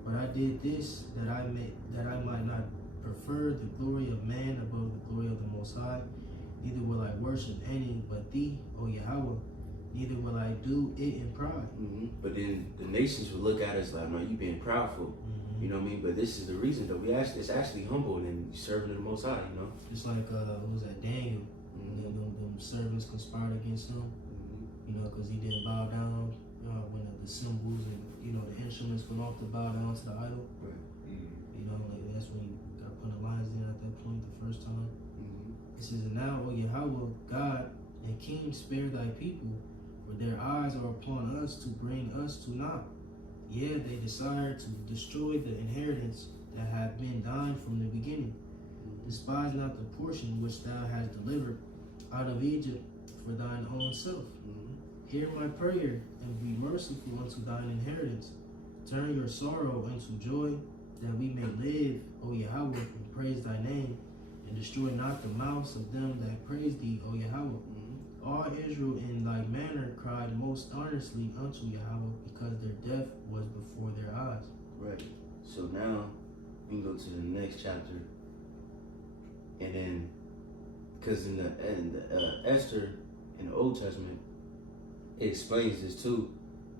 but I did this that I might not prefer the glory of man above the glory of the Most High. Neither will I worship any but thee, O Yahweh. Neither will I do it in pride. But then the nations will look at us like, no, you being proudful. You know what I mean? But this is the reason though. It's actually humble and serving the Most High. It's like who was that, Daniel? Them servants conspired against him. Because he didn't bow down when the symbols and the instruments went off to bow down to the idol. Right. Like that's when you got put the lines in at that point the first time. It says, and now, O Yahweh, God and King, spare thy people, for their eyes are upon us to bring us to naught. Yea, they desire to destroy the inheritance that had been thine from the beginning. Despise not the portion which thou hast delivered out of Egypt for thine own self. Hear my prayer, and be merciful unto thine inheritance. Turn your sorrow into joy, that we may live, O Yahweh, and praise thy name, and destroy not the mouths of them that praise thee, O Yahweh. All Israel in like manner cried most earnestly unto Yahweh, because their death was before their eyes. Right. So now we can go to the next chapter, and then because in the Esther in the Old Testament, it explains this too,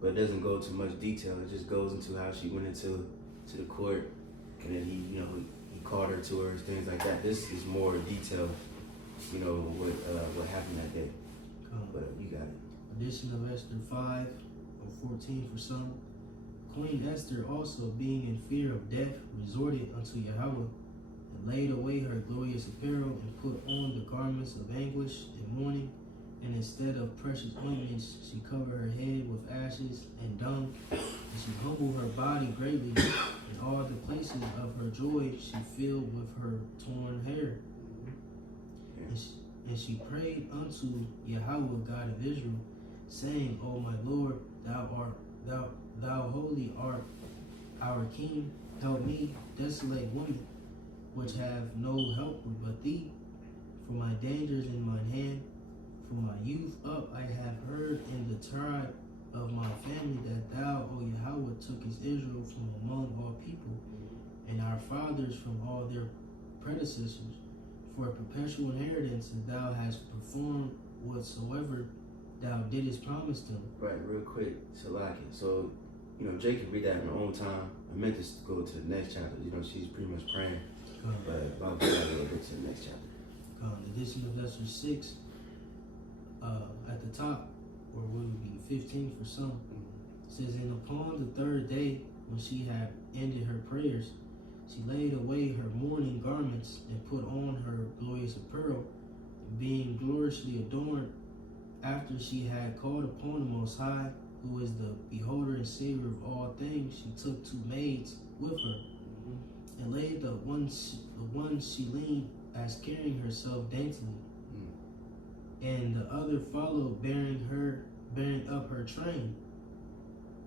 but it doesn't go into much detail. It just goes into how she went into the court, and then he called her to her, things like that. This is more detailed, what happened that day. But you got it. Edition of Esther 5 or or 14 for some. Queen Esther also, being in fear of death, resorted unto Yahweh, and laid away her glorious apparel, and put on the garments of anguish and mourning, and instead of precious ointments, she covered her head with ashes and dung, and she humbled her body greatly, and all the places of her joy she filled with her torn hair. And she prayed unto Yahweh God of Israel, saying, O my Lord, thou holy art our King, help me, desolate woman, which have no helper but thee. For my dangers in mine hand, from my youth up I have heard in the tribe of my family that thou, O Yahweh, tookest Israel from among all people, and our fathers from all their predecessors, for a perpetual inheritance, and thou hast performed whatsoever thou didst promise them. Right, real quick, Salaki. So, Jake can read that in her own time. I meant to go to the next chapter. She's pretty much praying. But I'll get a little bit to the next chapter. The edition of Esther 6, at the top, or would it be 15 for some, says, and upon the third day, when she had ended her prayers, she laid away her mourning garments and put on her glorious apparel, being gloriously adorned. After she had called upon the Most High, who is the beholder and savior of all things, she took 2 maids with her, and laid the one she leaned as carrying herself daintily, and the other followed, bearing up her train.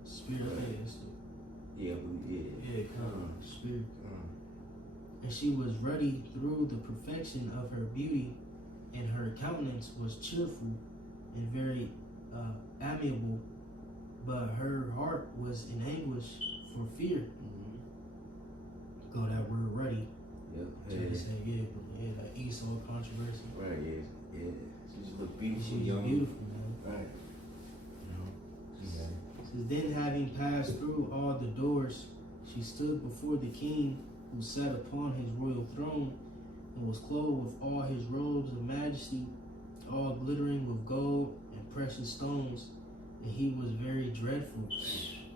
Spirit of Esther. Yeah. Spirit. And she was ruddy through the perfection of her beauty, and her countenance was cheerful and very amiable, but her heart was in anguish for fear. Go that word ruddy. Yep. Just say, like Esau controversy. Right, yeah. She just looked beautiful, She's young. beautiful, man. Right. Says, then having passed through all the doors, she stood before the king, who sat upon his royal throne, and was clothed with all his robes of majesty, all glittering with gold and precious stones, and he was very dreadful.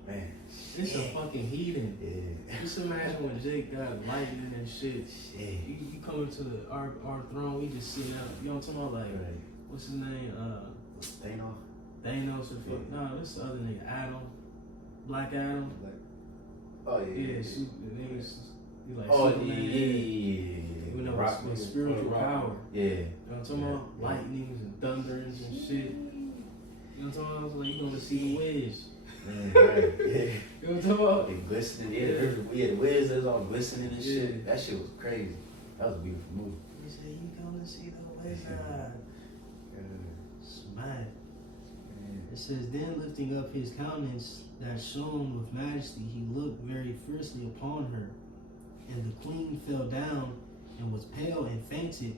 Man. It's a fucking heathen. Yeah. Just imagine when Jake got lightning and shit. You come into our throne, we just sitting out. You know what I'm talking about? Like, Right. what's his name? Thanos or fuck. Yeah. No, this the other nigga, Adam. Black Adam. Oh, yeah. Yeah, shoot, the niggas. He like Oh, Superman. yeah. You know, Rock, with spiritual power. Yeah. You know what I'm talking about? Yeah. Lightnings and thunderings and shit. You know what I'm talking about? Like, you gonna see the wedge. Man, right. Yeah. You know what I'm talking about? They glistening. Yeah, the whiz all glistening and shit. Yeah. That shit was crazy. That was a beautiful movie. He said, you gonna see the wizard. Smack. It says, then lifting up his countenance that shone with majesty, he looked very fiercely upon her. And the queen fell down and was pale and fainted,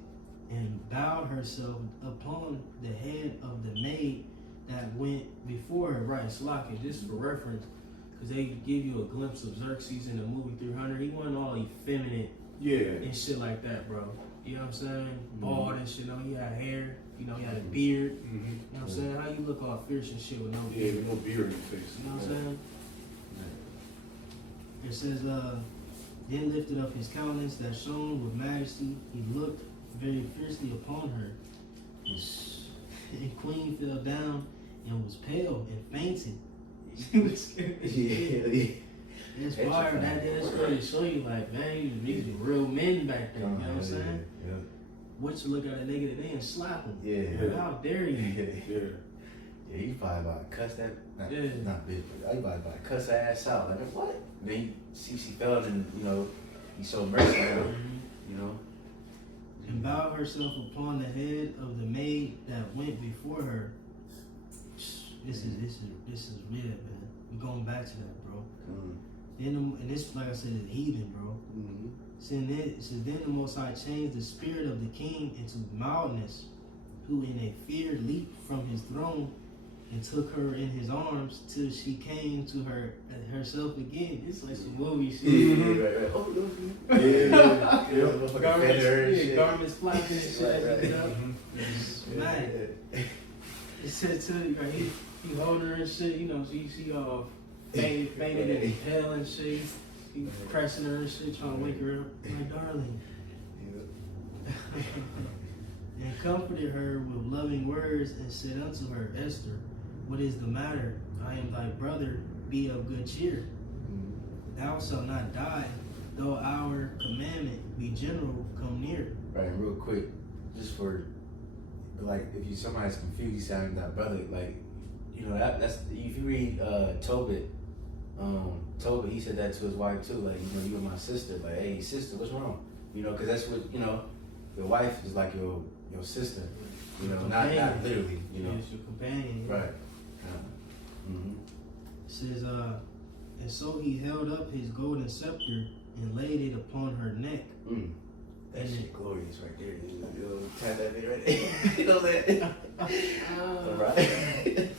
and bowed herself upon the head of the maid that went before her. Right, Slaki, just for reference, because they give you a glimpse of Xerxes in the movie 300. He wasn't all effeminate and shit like that, bro. You know what I'm saying? Bald and shit. He had hair. He had a beard. You know what I'm saying? How you look all fierce and shit with no beard? Yeah, with no beard in your face. You know what I'm saying? It says, then lifted up his countenance that shone with majesty. He looked very fiercely upon her. And queen fell down and was pale and fainted. She was scared. That's fire. That's really show you, like, man, these were real men back then. You know what I'm saying? Yeah. What you look at a nigga today and slap him? Yeah. How dare you? Yeah, you probably about to cuss that. Not bitch, but you probably about to cuss her ass out. Like, what? Then you see she fell and, he showed mercy on her, And bowed herself upon the head of the maid that went before her. This is real, man. We're going back to that, bro. Then, and this, like I said, is heathen, bro. It says, then the Most High changed the spirit of the king into mildness, who in a fear leaped from his throne and took her in his arms till she came to herself again. This is like some movie shit. Right. Oh, no. Garments flapping and shit. Right. Man. It said to right, He holding her and shit, you know, she all fainted in hell and shit. He pressing her and shit, trying to wake her up. My darling. And comforted her with loving words and said unto her, Esther, what is the matter? I am thy brother, be of good cheer. Thou shalt not die, though our commandment be general, come near. Right, real quick, just for, like, if you somebody's confused, you say I'm thy brother, like, you know, that's, if you read Tobit, he said that to his wife too, like, you know, you are my sister, like, hey, sister, what's wrong? You know, because that's what, you know, your wife is like your sister, you know, not literally, you know. It's your companion. Right. It says, and so he held up his golden scepter and laid it upon her neck. That shit glorious right there. You know, tap that bit right there. You know that? Alright.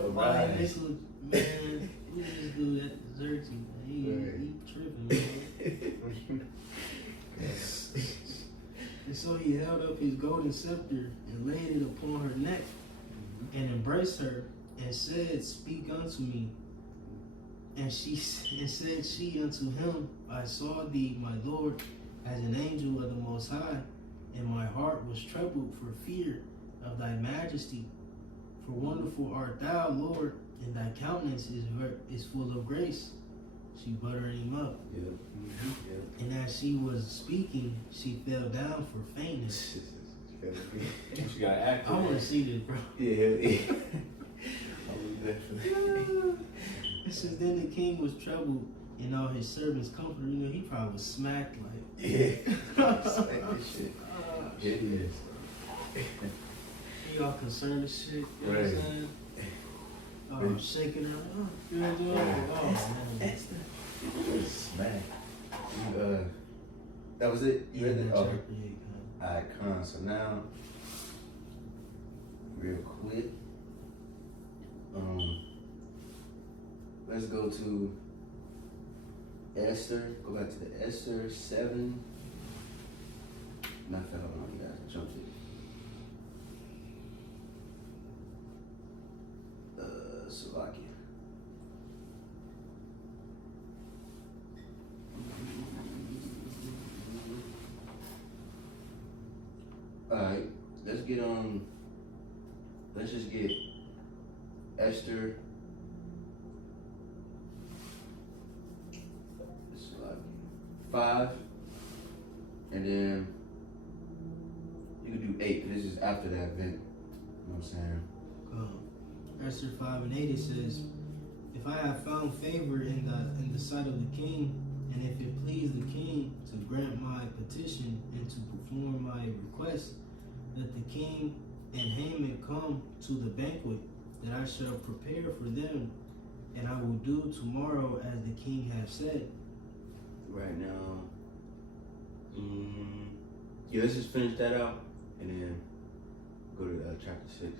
Alright. This was, man, we just do that dessert to man. He tripping, man. And so he held up his golden scepter and laid it upon her neck and embraced her and said, speak unto me. And said she unto him, I saw thee, my Lord, as an angel of the Most High, and my heart was troubled for fear of thy majesty. For wonderful art thou, Lord, and thy countenance is full of grace. She buttered him up. And as she was speaking, she fell down for faintness. She got active. I want to see this, bro. Yeah. It says, then the king was troubled, and all his servants comforted. You know, he probably was smacked like. Smack this shit. It is. He all concerned as shit. You know what I'm saying? Shaking her. Oh, good job. Oh, man. Smack. That was it? You read that? Okay. Alright, come. So now, real quick, let's go to Esther. Go back to the Esther 7. Not that, hold on, you guys. I jumped it. Slovakia. Alright, let's just get Esther 5, and then you can do 8. This is after that event. You know what I'm saying? Esther 5 and 8, it says, if I have found favor in the sight of the king, and if it please the king to grant my petition and to perform my request, let the king and Haman come to the banquet that I shall prepare for them, and I will do tomorrow as the king hath said. Right now, yeah, let's just finish that out, and then go to chapter 6.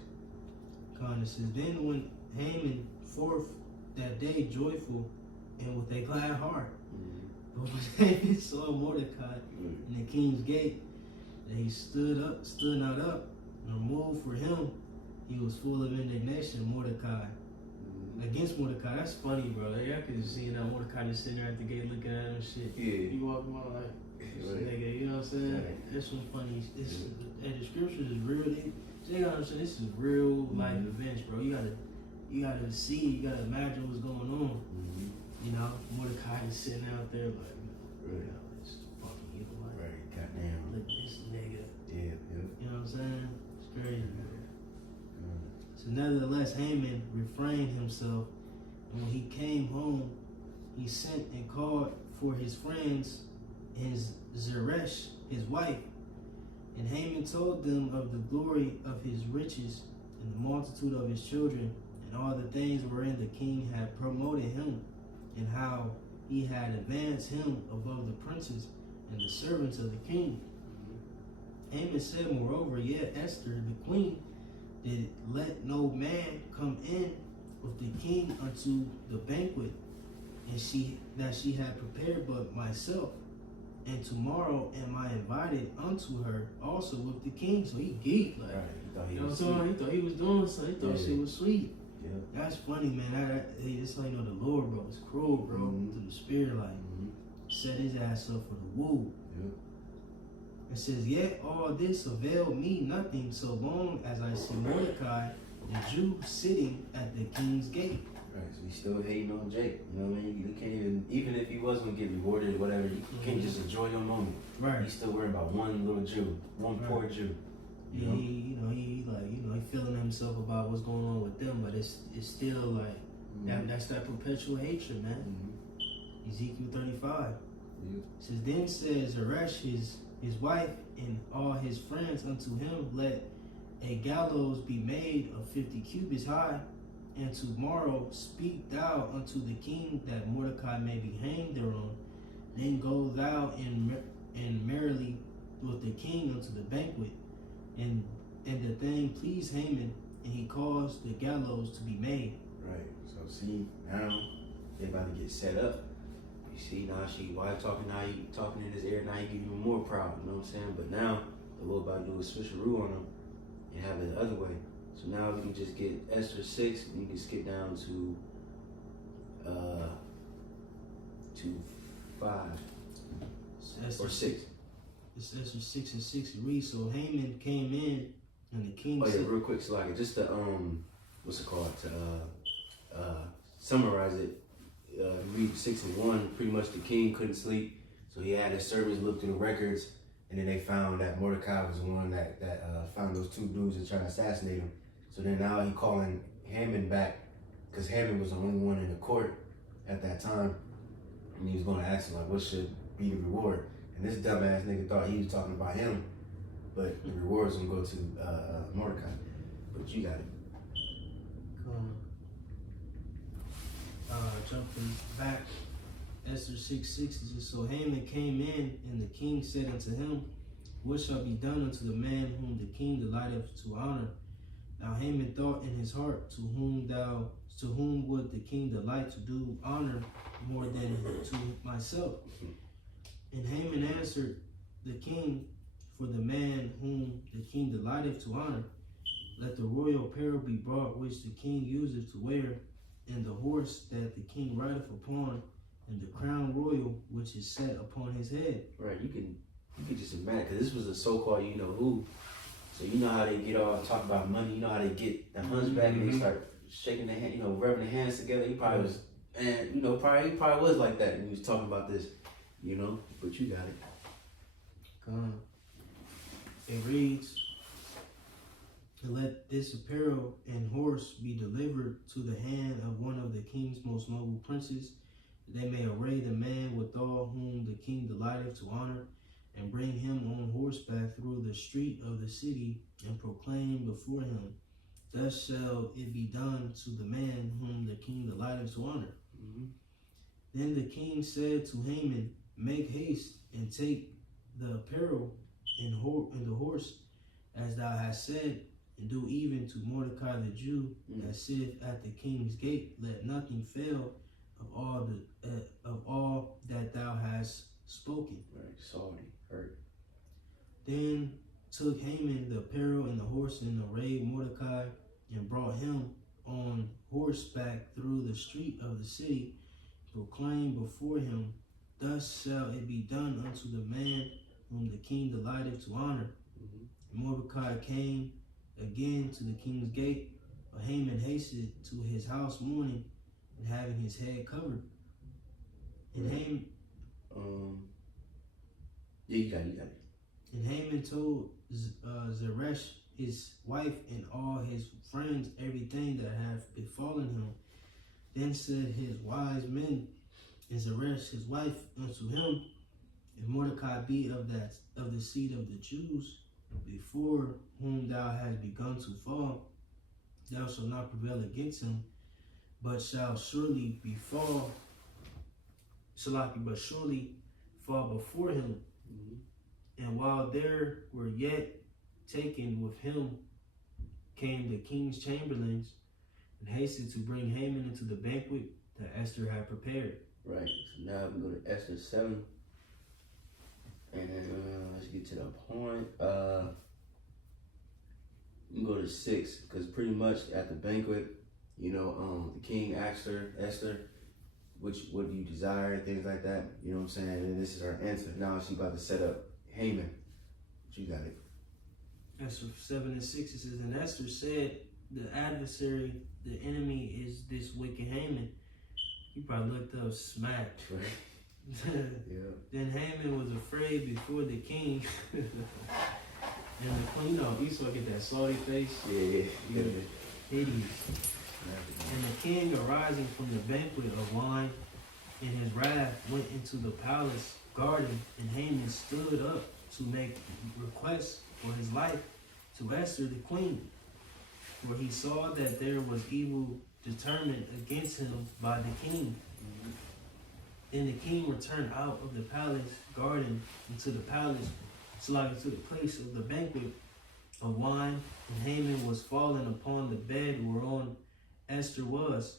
It says, then went Haman forth that day joyful and with a glad heart. But when Haman saw Mordecai in the king's gate, that he stood not up, nor moved for him, he was full of indignation. Mordecai against Mordecai. That's funny, bro. Like, I could just see that Mordecai just sitting there at the gate looking at him and shit. Yeah. He walking by like, nigga, you know what I'm saying? That's some funny. And the scriptures is real. They gotta understand this is real life events, bro. You gotta see, you gotta imagine what's going on. You know, Mordecai is sitting out there like, you know, it's fucking evil. Like, Goddamn. look, this nigga. Yeah. You know what I'm saying? It's crazy. So nevertheless, Haman refrained himself, and when he came home, he sent and called for his friends and Zeresh, his wife. And Haman told them of the glory of his riches and the multitude of his children and all the things wherein the king had promoted him, and how he had advanced him above the princes and the servants of the king. Haman said, moreover, yet Esther, the queen, did let no man come in with the king unto the banquet, and she had prepared but myself. And tomorrow am I invited unto her also with the king. So he geeked, like, Right. you know what I'm saying? He thought he was doing something. He thought shit was sweet. Yeah. That's funny, man. Hey, that's how you know the Lord, bro. It's cruel, bro. Mhm. Through the spirit, like, set his ass up for the woo. Yeah. It says, yet all this availed me nothing so long as I see Mordecai, the Jew, sitting at the king's gate. Right, so he's still hating on Jake. You know what I mean? You can't even if he was gonna get rewarded or whatever, you can't just enjoy your moment. Right. He's still worried about one little Jew, one poor Jew. You know? He feeling himself about what's going on with them, but it's still like that's that perpetual hatred, man. Ezekiel 35. It says, then says Zeresh his wife and all his friends unto him, let a gallows be made of 50 cubits high, and tomorrow speak thou unto the king that Mordecai may be hanged thereon. Then go thou and merrily with the king unto the banquet. And the thing pleased Haman, and he caused the gallows to be made. Right. So see, now they about to get set up. You see, now she wife talking, now he talking in his ear, now he get even more proud, you know what I'm saying? But now the Lord about to do a switcheroo on him and have it the other way. So now we can just get Esther 6, and you can skip down to 5 or 6. It's Esther 6 and 6 reads, so Haman came in, and the king Oh yeah, said, real quick, so like just to what's it called, to summarize it, read 6 and 1. Pretty much the king couldn't sleep, so he had his servants look through the records, and then they found that Mordecai was the one that found those two dudes that tried to assassinate him. So then now he calling Haman back, because Haman was the only one in the court at that time, and he was going to ask him like, what should be the reward? And this dumbass nigga thought he was talking about him, but the reward's gonna go to Mordecai. But you got it. Jumping back, Esther 6:6 says, so Haman came in, and the king said unto him, what shall be done unto the man whom the king delighteth to honor? Now Haman thought in his heart, to whom would the king delight to do honor more than to myself? And Haman answered the king, for the man whom the king delighteth to honor, let the royal apparel be brought which the king useth to wear, and the horse that the king rideth upon, and the crown royal which is set upon his head. Right, you can just imagine, because this was a so-called you know who. So you know how they get all talk about money, you know how they get the hunchback and they start shaking their hand, rubbing their hands together. He probably was, and he probably was like that when he was talking about this, but you got it. It reads, let this apparel and horse be delivered to the hand of one of the king's most noble princes, that they may array the man withal whom the king delighteth to honor, and bring him on horseback through the street of the city, and proclaim before him, thus shall it be done to the man whom the king delighteth to honor. Then the king said to Haman, make haste and take the apparel and the horse, as thou hast said, and do even to Mordecai the Jew that sitteth at the king's gate. Let nothing fail of all that thou hast spoken. Right, sorry, hurt. Then took Haman the apparel and the horse, and arrayed Mordecai, and brought him on horseback through the street of the city, proclaimed before him, thus shall it be done unto the man whom the king delighteth to honor. And Mordecai came again to the king's gate, but Haman hasted to his house mourning, and having his head covered. And Haman, you got it. And Haman told Zeresh his wife and all his friends everything that had befallen him. Then said his wise men and Zeresh his wife unto him, if Mordecai be of the seed of the Jews, before whom thou hast begun to fall, thou shalt not prevail against him, but shall surely fall before him. And while there were yet taken with him, came the king's chamberlains, and hasted to bring Haman into the banquet that Esther had prepared. Right, so now we go to Esther 7. And let's get to the point. We can go to 6, because pretty much at the banquet, the king asked her, Esther, what do you desire, things like that. You know what I'm saying? And this is her answer. Now she about to set up Haman. You got it. Esther 7 and 6, it says, and Esther said, the adversary, the enemy is this wicked Haman. He probably looked up, smacked. Right. Yeah. Then Haman was afraid before the king. And the queen, Esau get that salty face. Yeah. Hideous. And the king, arising from the banquet of wine in his wrath, went into the palace garden, and Haman stood up to make requests for his life to Esther the queen. For he saw that there was evil determined against him by the king. Then the king returned out of the palace garden into the palace, to the place of the banquet of wine, and Haman was fallen upon the bed whereon Esther was.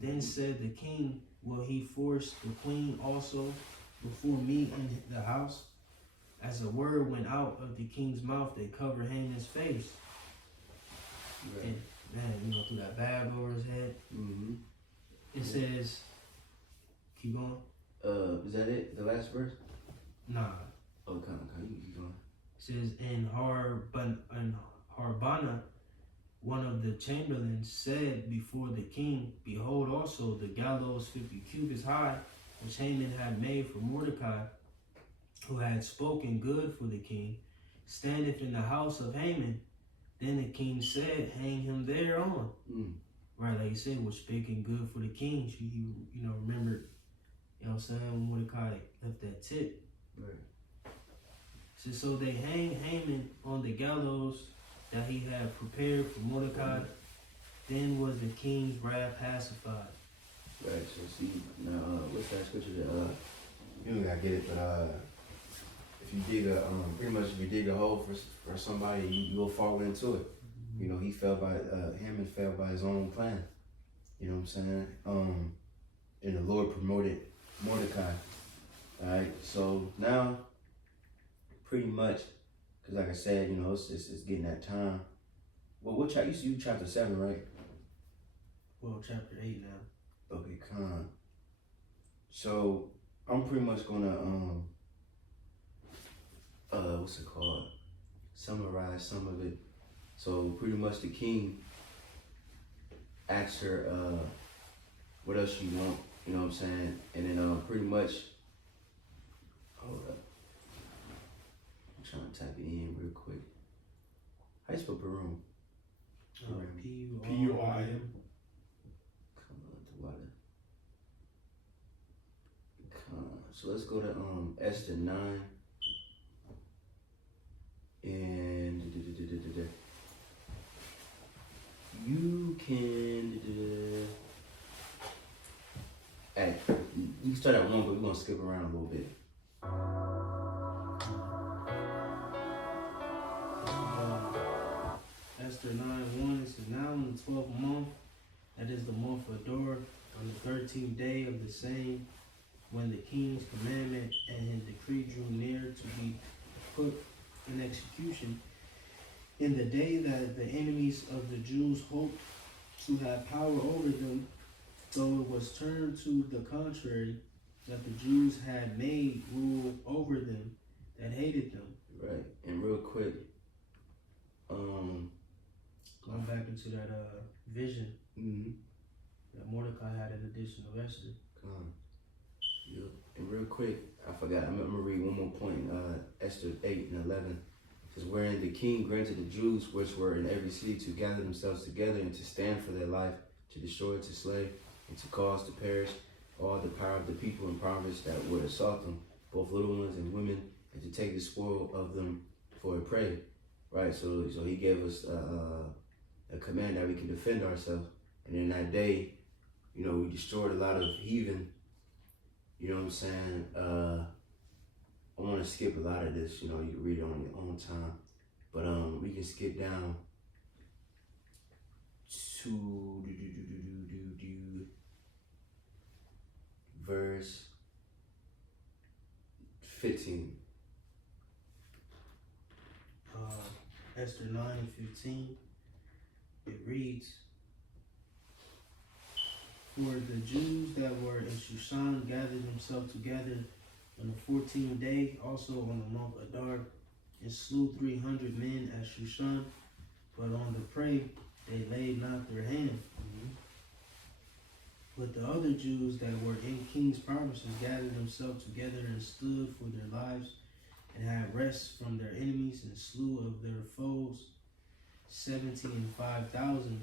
Then said the king, will he force the queen also before me in the house? As a word went out of the king's mouth, they covered Haman's face. Right. And man, threw that bag over his head. Mm-hmm. It says, keep going. Is that it? The last verse? Nah. Oh, come on, you keep going. It says, and Harbana, one of the chamberlains, said before the king, behold also the gallows 50 cubits high, which Haman had made for Mordecai, who had spoken good for the king, standeth in the house of Haman. Then the king said, hang him thereon. Right, like you said, was speaking good for the king. He remembered, what I'm saying, when Mordecai left that tip. Right. So they hang Haman on the gallows that he had prepared for Mordecai. Then was the king's wrath pacified. Right, so see, now, what's that scripture that, you don't gotta get it, but, if you dig if you dig a hole for somebody, you will fall into it. Mm-hmm. Haman fell by his own plan. You know what I'm saying? And the Lord promoted Mordecai. Alright, so now, pretty much, because like I said, it's getting that time. Well, what chapter? You chapter 7, right? Well, chapter 8 now. Okay, con. So, I'm pretty much gonna, what's it called? Summarize some of it. So, pretty much the king asked her, what else you want? You know what I'm saying? And then, pretty much, hold up. I'm trying to type it in real quick. How you spell Perum? P-U-I-M. Come on, the water. So let's go to Esther 9. And you can you can start at 1, but we're gonna skip around a little bit. Esther 9:1, it says, now in the 12th month, that is the month of Adar, on the 13th day of the same, when the king's commandment and his decree drew near to be put in execution, in the day that the enemies of the Jews hoped to have power over them, though it was turned to the contrary, that the Jews had made rule over them that hated them. Right, and real quick, going back into that vision that Mordecai had in addition of Esther. Yep. And real quick, I forgot, I'm gonna read one more point, Esther 8 and 11. It says, wherein the king granted the Jews which were in every city to gather themselves together and to stand for their life, to destroy, to slay, and to cause to perish all the power of the people and prophets that would assault them, both little ones and women, and to take the spoil of them for a prey. Right, so he gave us a command that we can defend ourselves. And in that day, we destroyed a lot of heathen. You know what I'm saying? I want to skip a lot of this. You can read it on your own time. But we can skip down to verse 15. Esther 9:15. It reads, For the Jews that were in Shushan gathered themselves together on the 14th day, also on the month Adar, and slew 300 men at Shushan. But on the prey they laid not their hand. But the other Jews that were in king's provinces gathered themselves together and stood for their lives, and had rest from their enemies, and slew of their foes 70 and 5,000.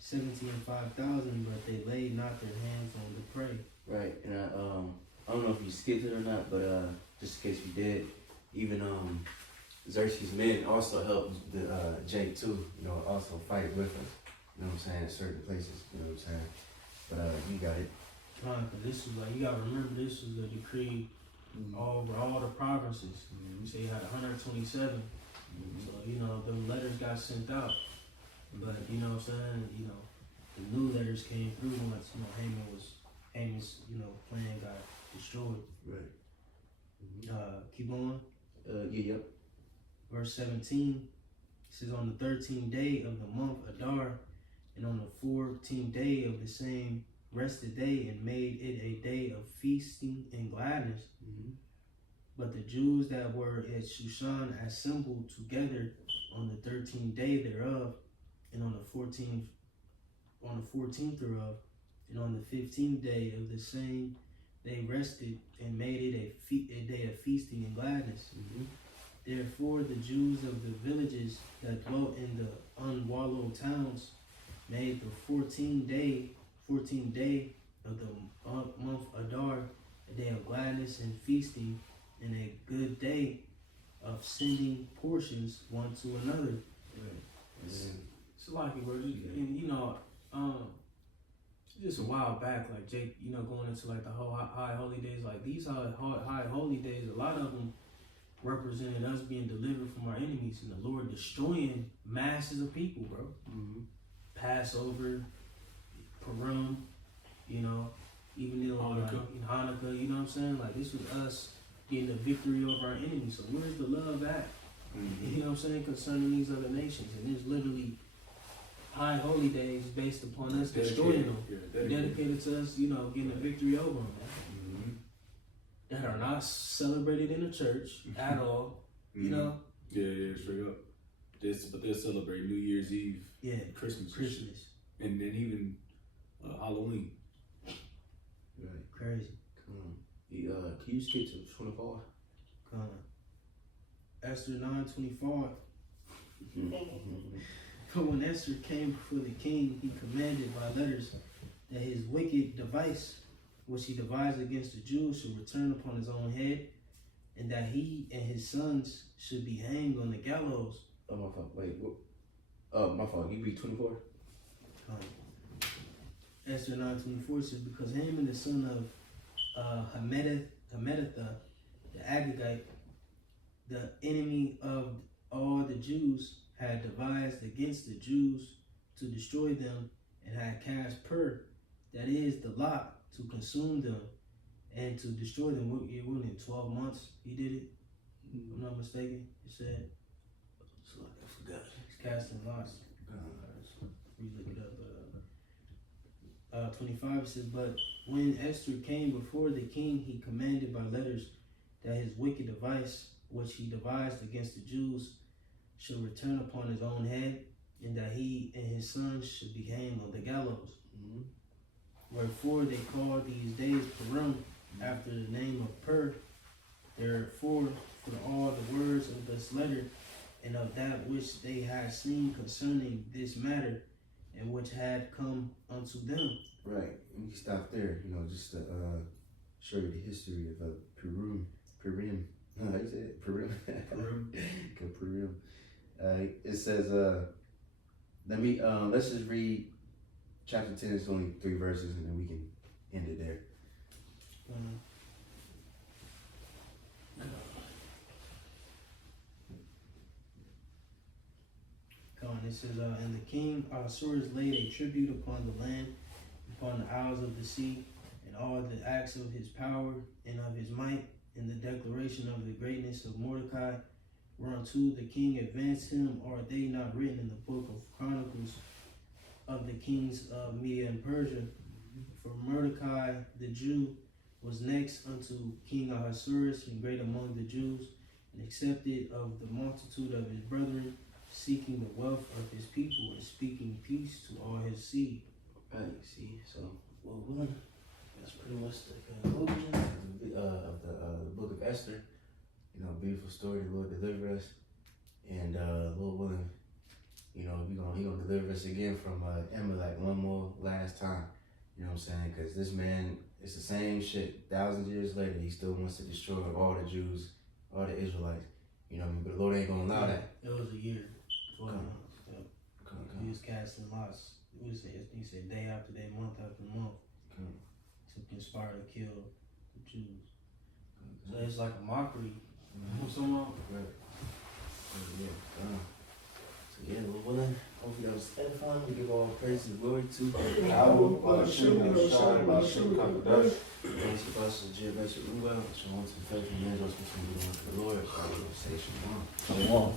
70 and 5,000, but they laid not their hands on the prey. Right, and I don't know if you skipped it or not, but just in case you did, even Xerxes' men also helped the Jake too, you know, also fight with us. You know what I'm saying? In certain places, you know what I'm saying? But you got it. Cause this was like, you gotta remember, this was the decree over all the provinces. You say you had 127, so you know the letters got sent out. But you know what I'm saying? You know, the new letters came through once Haman's plan got destroyed. Right. Keep going. Yep. Verse 17 says, on the 13th day of the month Adar, and on the 14th day of the same rested day, and made it a day of feasting and gladness. But the Jews that were at Shushan assembled together on the 13th day thereof, and on the 14th thereof, and on the 15th day of the same they rested, and made it a day of feasting and gladness. Therefore the Jews of the villages that dwelt in the unwallowed towns made the 14th day of the month Adar a day of gladness and feasting, and a good day of sending portions one to another. It's lucky, bro. And you know, just a while back, like Jake, you know, going into like the whole high holy days, like these high holy days, a lot of them represented us being delivered from our enemies and the Lord destroying masses of people, bro. Passover, Purim, you know, even in Hanukkah, you know what I'm saying? Like this was us getting the victory over our enemies. So where's the love at? You know what I'm saying? Concerning these other nations. And there's literally high holy days based upon us destroying them. Dedicated to us, you know, getting a victory over them. That are not celebrated in the church at all. You know? Yeah, straight up. But they'll celebrate New Year's Eve, Christmas, and then even Halloween. Right. Crazy. Come on. Can you skip to 24? Come on. Esther 9:25. But when Esther came before the king, he commanded by letters that his wicked device, which he devised against the Jews, should return upon his own head, and that he and his sons should be hanged on the gallows. Oh, my fault. Wait, what? Oh, my fault. You read 24? Esther 9:24 says, because Haman, the son of Hammedatha, the Agagite, the enemy of all the Jews, had devised against the Jews to destroy them, and had cast that is the lot, to consume them and to destroy them. It wasn't in 12 months he did it, if I'm not mistaken. It said, I forgot. he's casting lots. We look it up. 25 says, but when Esther came before the king, he commanded by letters that his wicked device, which he devised against the Jews, should return upon his own head, and that he and his sons should be hanged on the gallows. Wherefore they called these days Purim, after the name of Pur. Therefore, for all the words of this letter, and of that which they had seen concerning this matter, and which had come unto them. Right. We can stop there, you know, just to show you the history of Purim. No, how you say it? Purim. Purim. It says, let's just read chapter 10. It's only 3 verses, and then we can end it there. It says, and the king Ahasuerus laid a tribute upon the land, upon the isles of the sea, and all the acts of his power and of his might, and the declaration of the greatness of Mordecai, whereunto the king advanced him. Are they not written in the book of Chronicles of the kings of Media and Persia. For Mordecai the Jew was next unto King Ahasuerus, and great among the Jews, and accepted of the multitude of his brethren, seeking the wealth of his people and speaking peace to all his seed. Right, see, so, well, that's pretty much the conclusion of the book of Esther. You know, beautiful story, the Lord deliver us. And Lord willing, you know, he gonna deliver us again from Amalek one more last time. You know what I'm saying? Because this man, it's the same shit. Thousands of years later, he still wants to destroy all the Jews, all the Israelites. You know what I mean? But the Lord ain't gonna allow that. It was a year. 12 Come. months. Yep. Come. He was casting lots. He said day after day, month after month, Come. to conspire to kill the Jews. So it's like a mockery. Somehow. Right. Yeah. So yeah, Lord willing, hopefully that was edifying. We give all praise and glory to our Thanks to Pastor GMS Col. Shalom to the faithful men, those who continue to the Lord. Our Lord, say shalom. Shalom.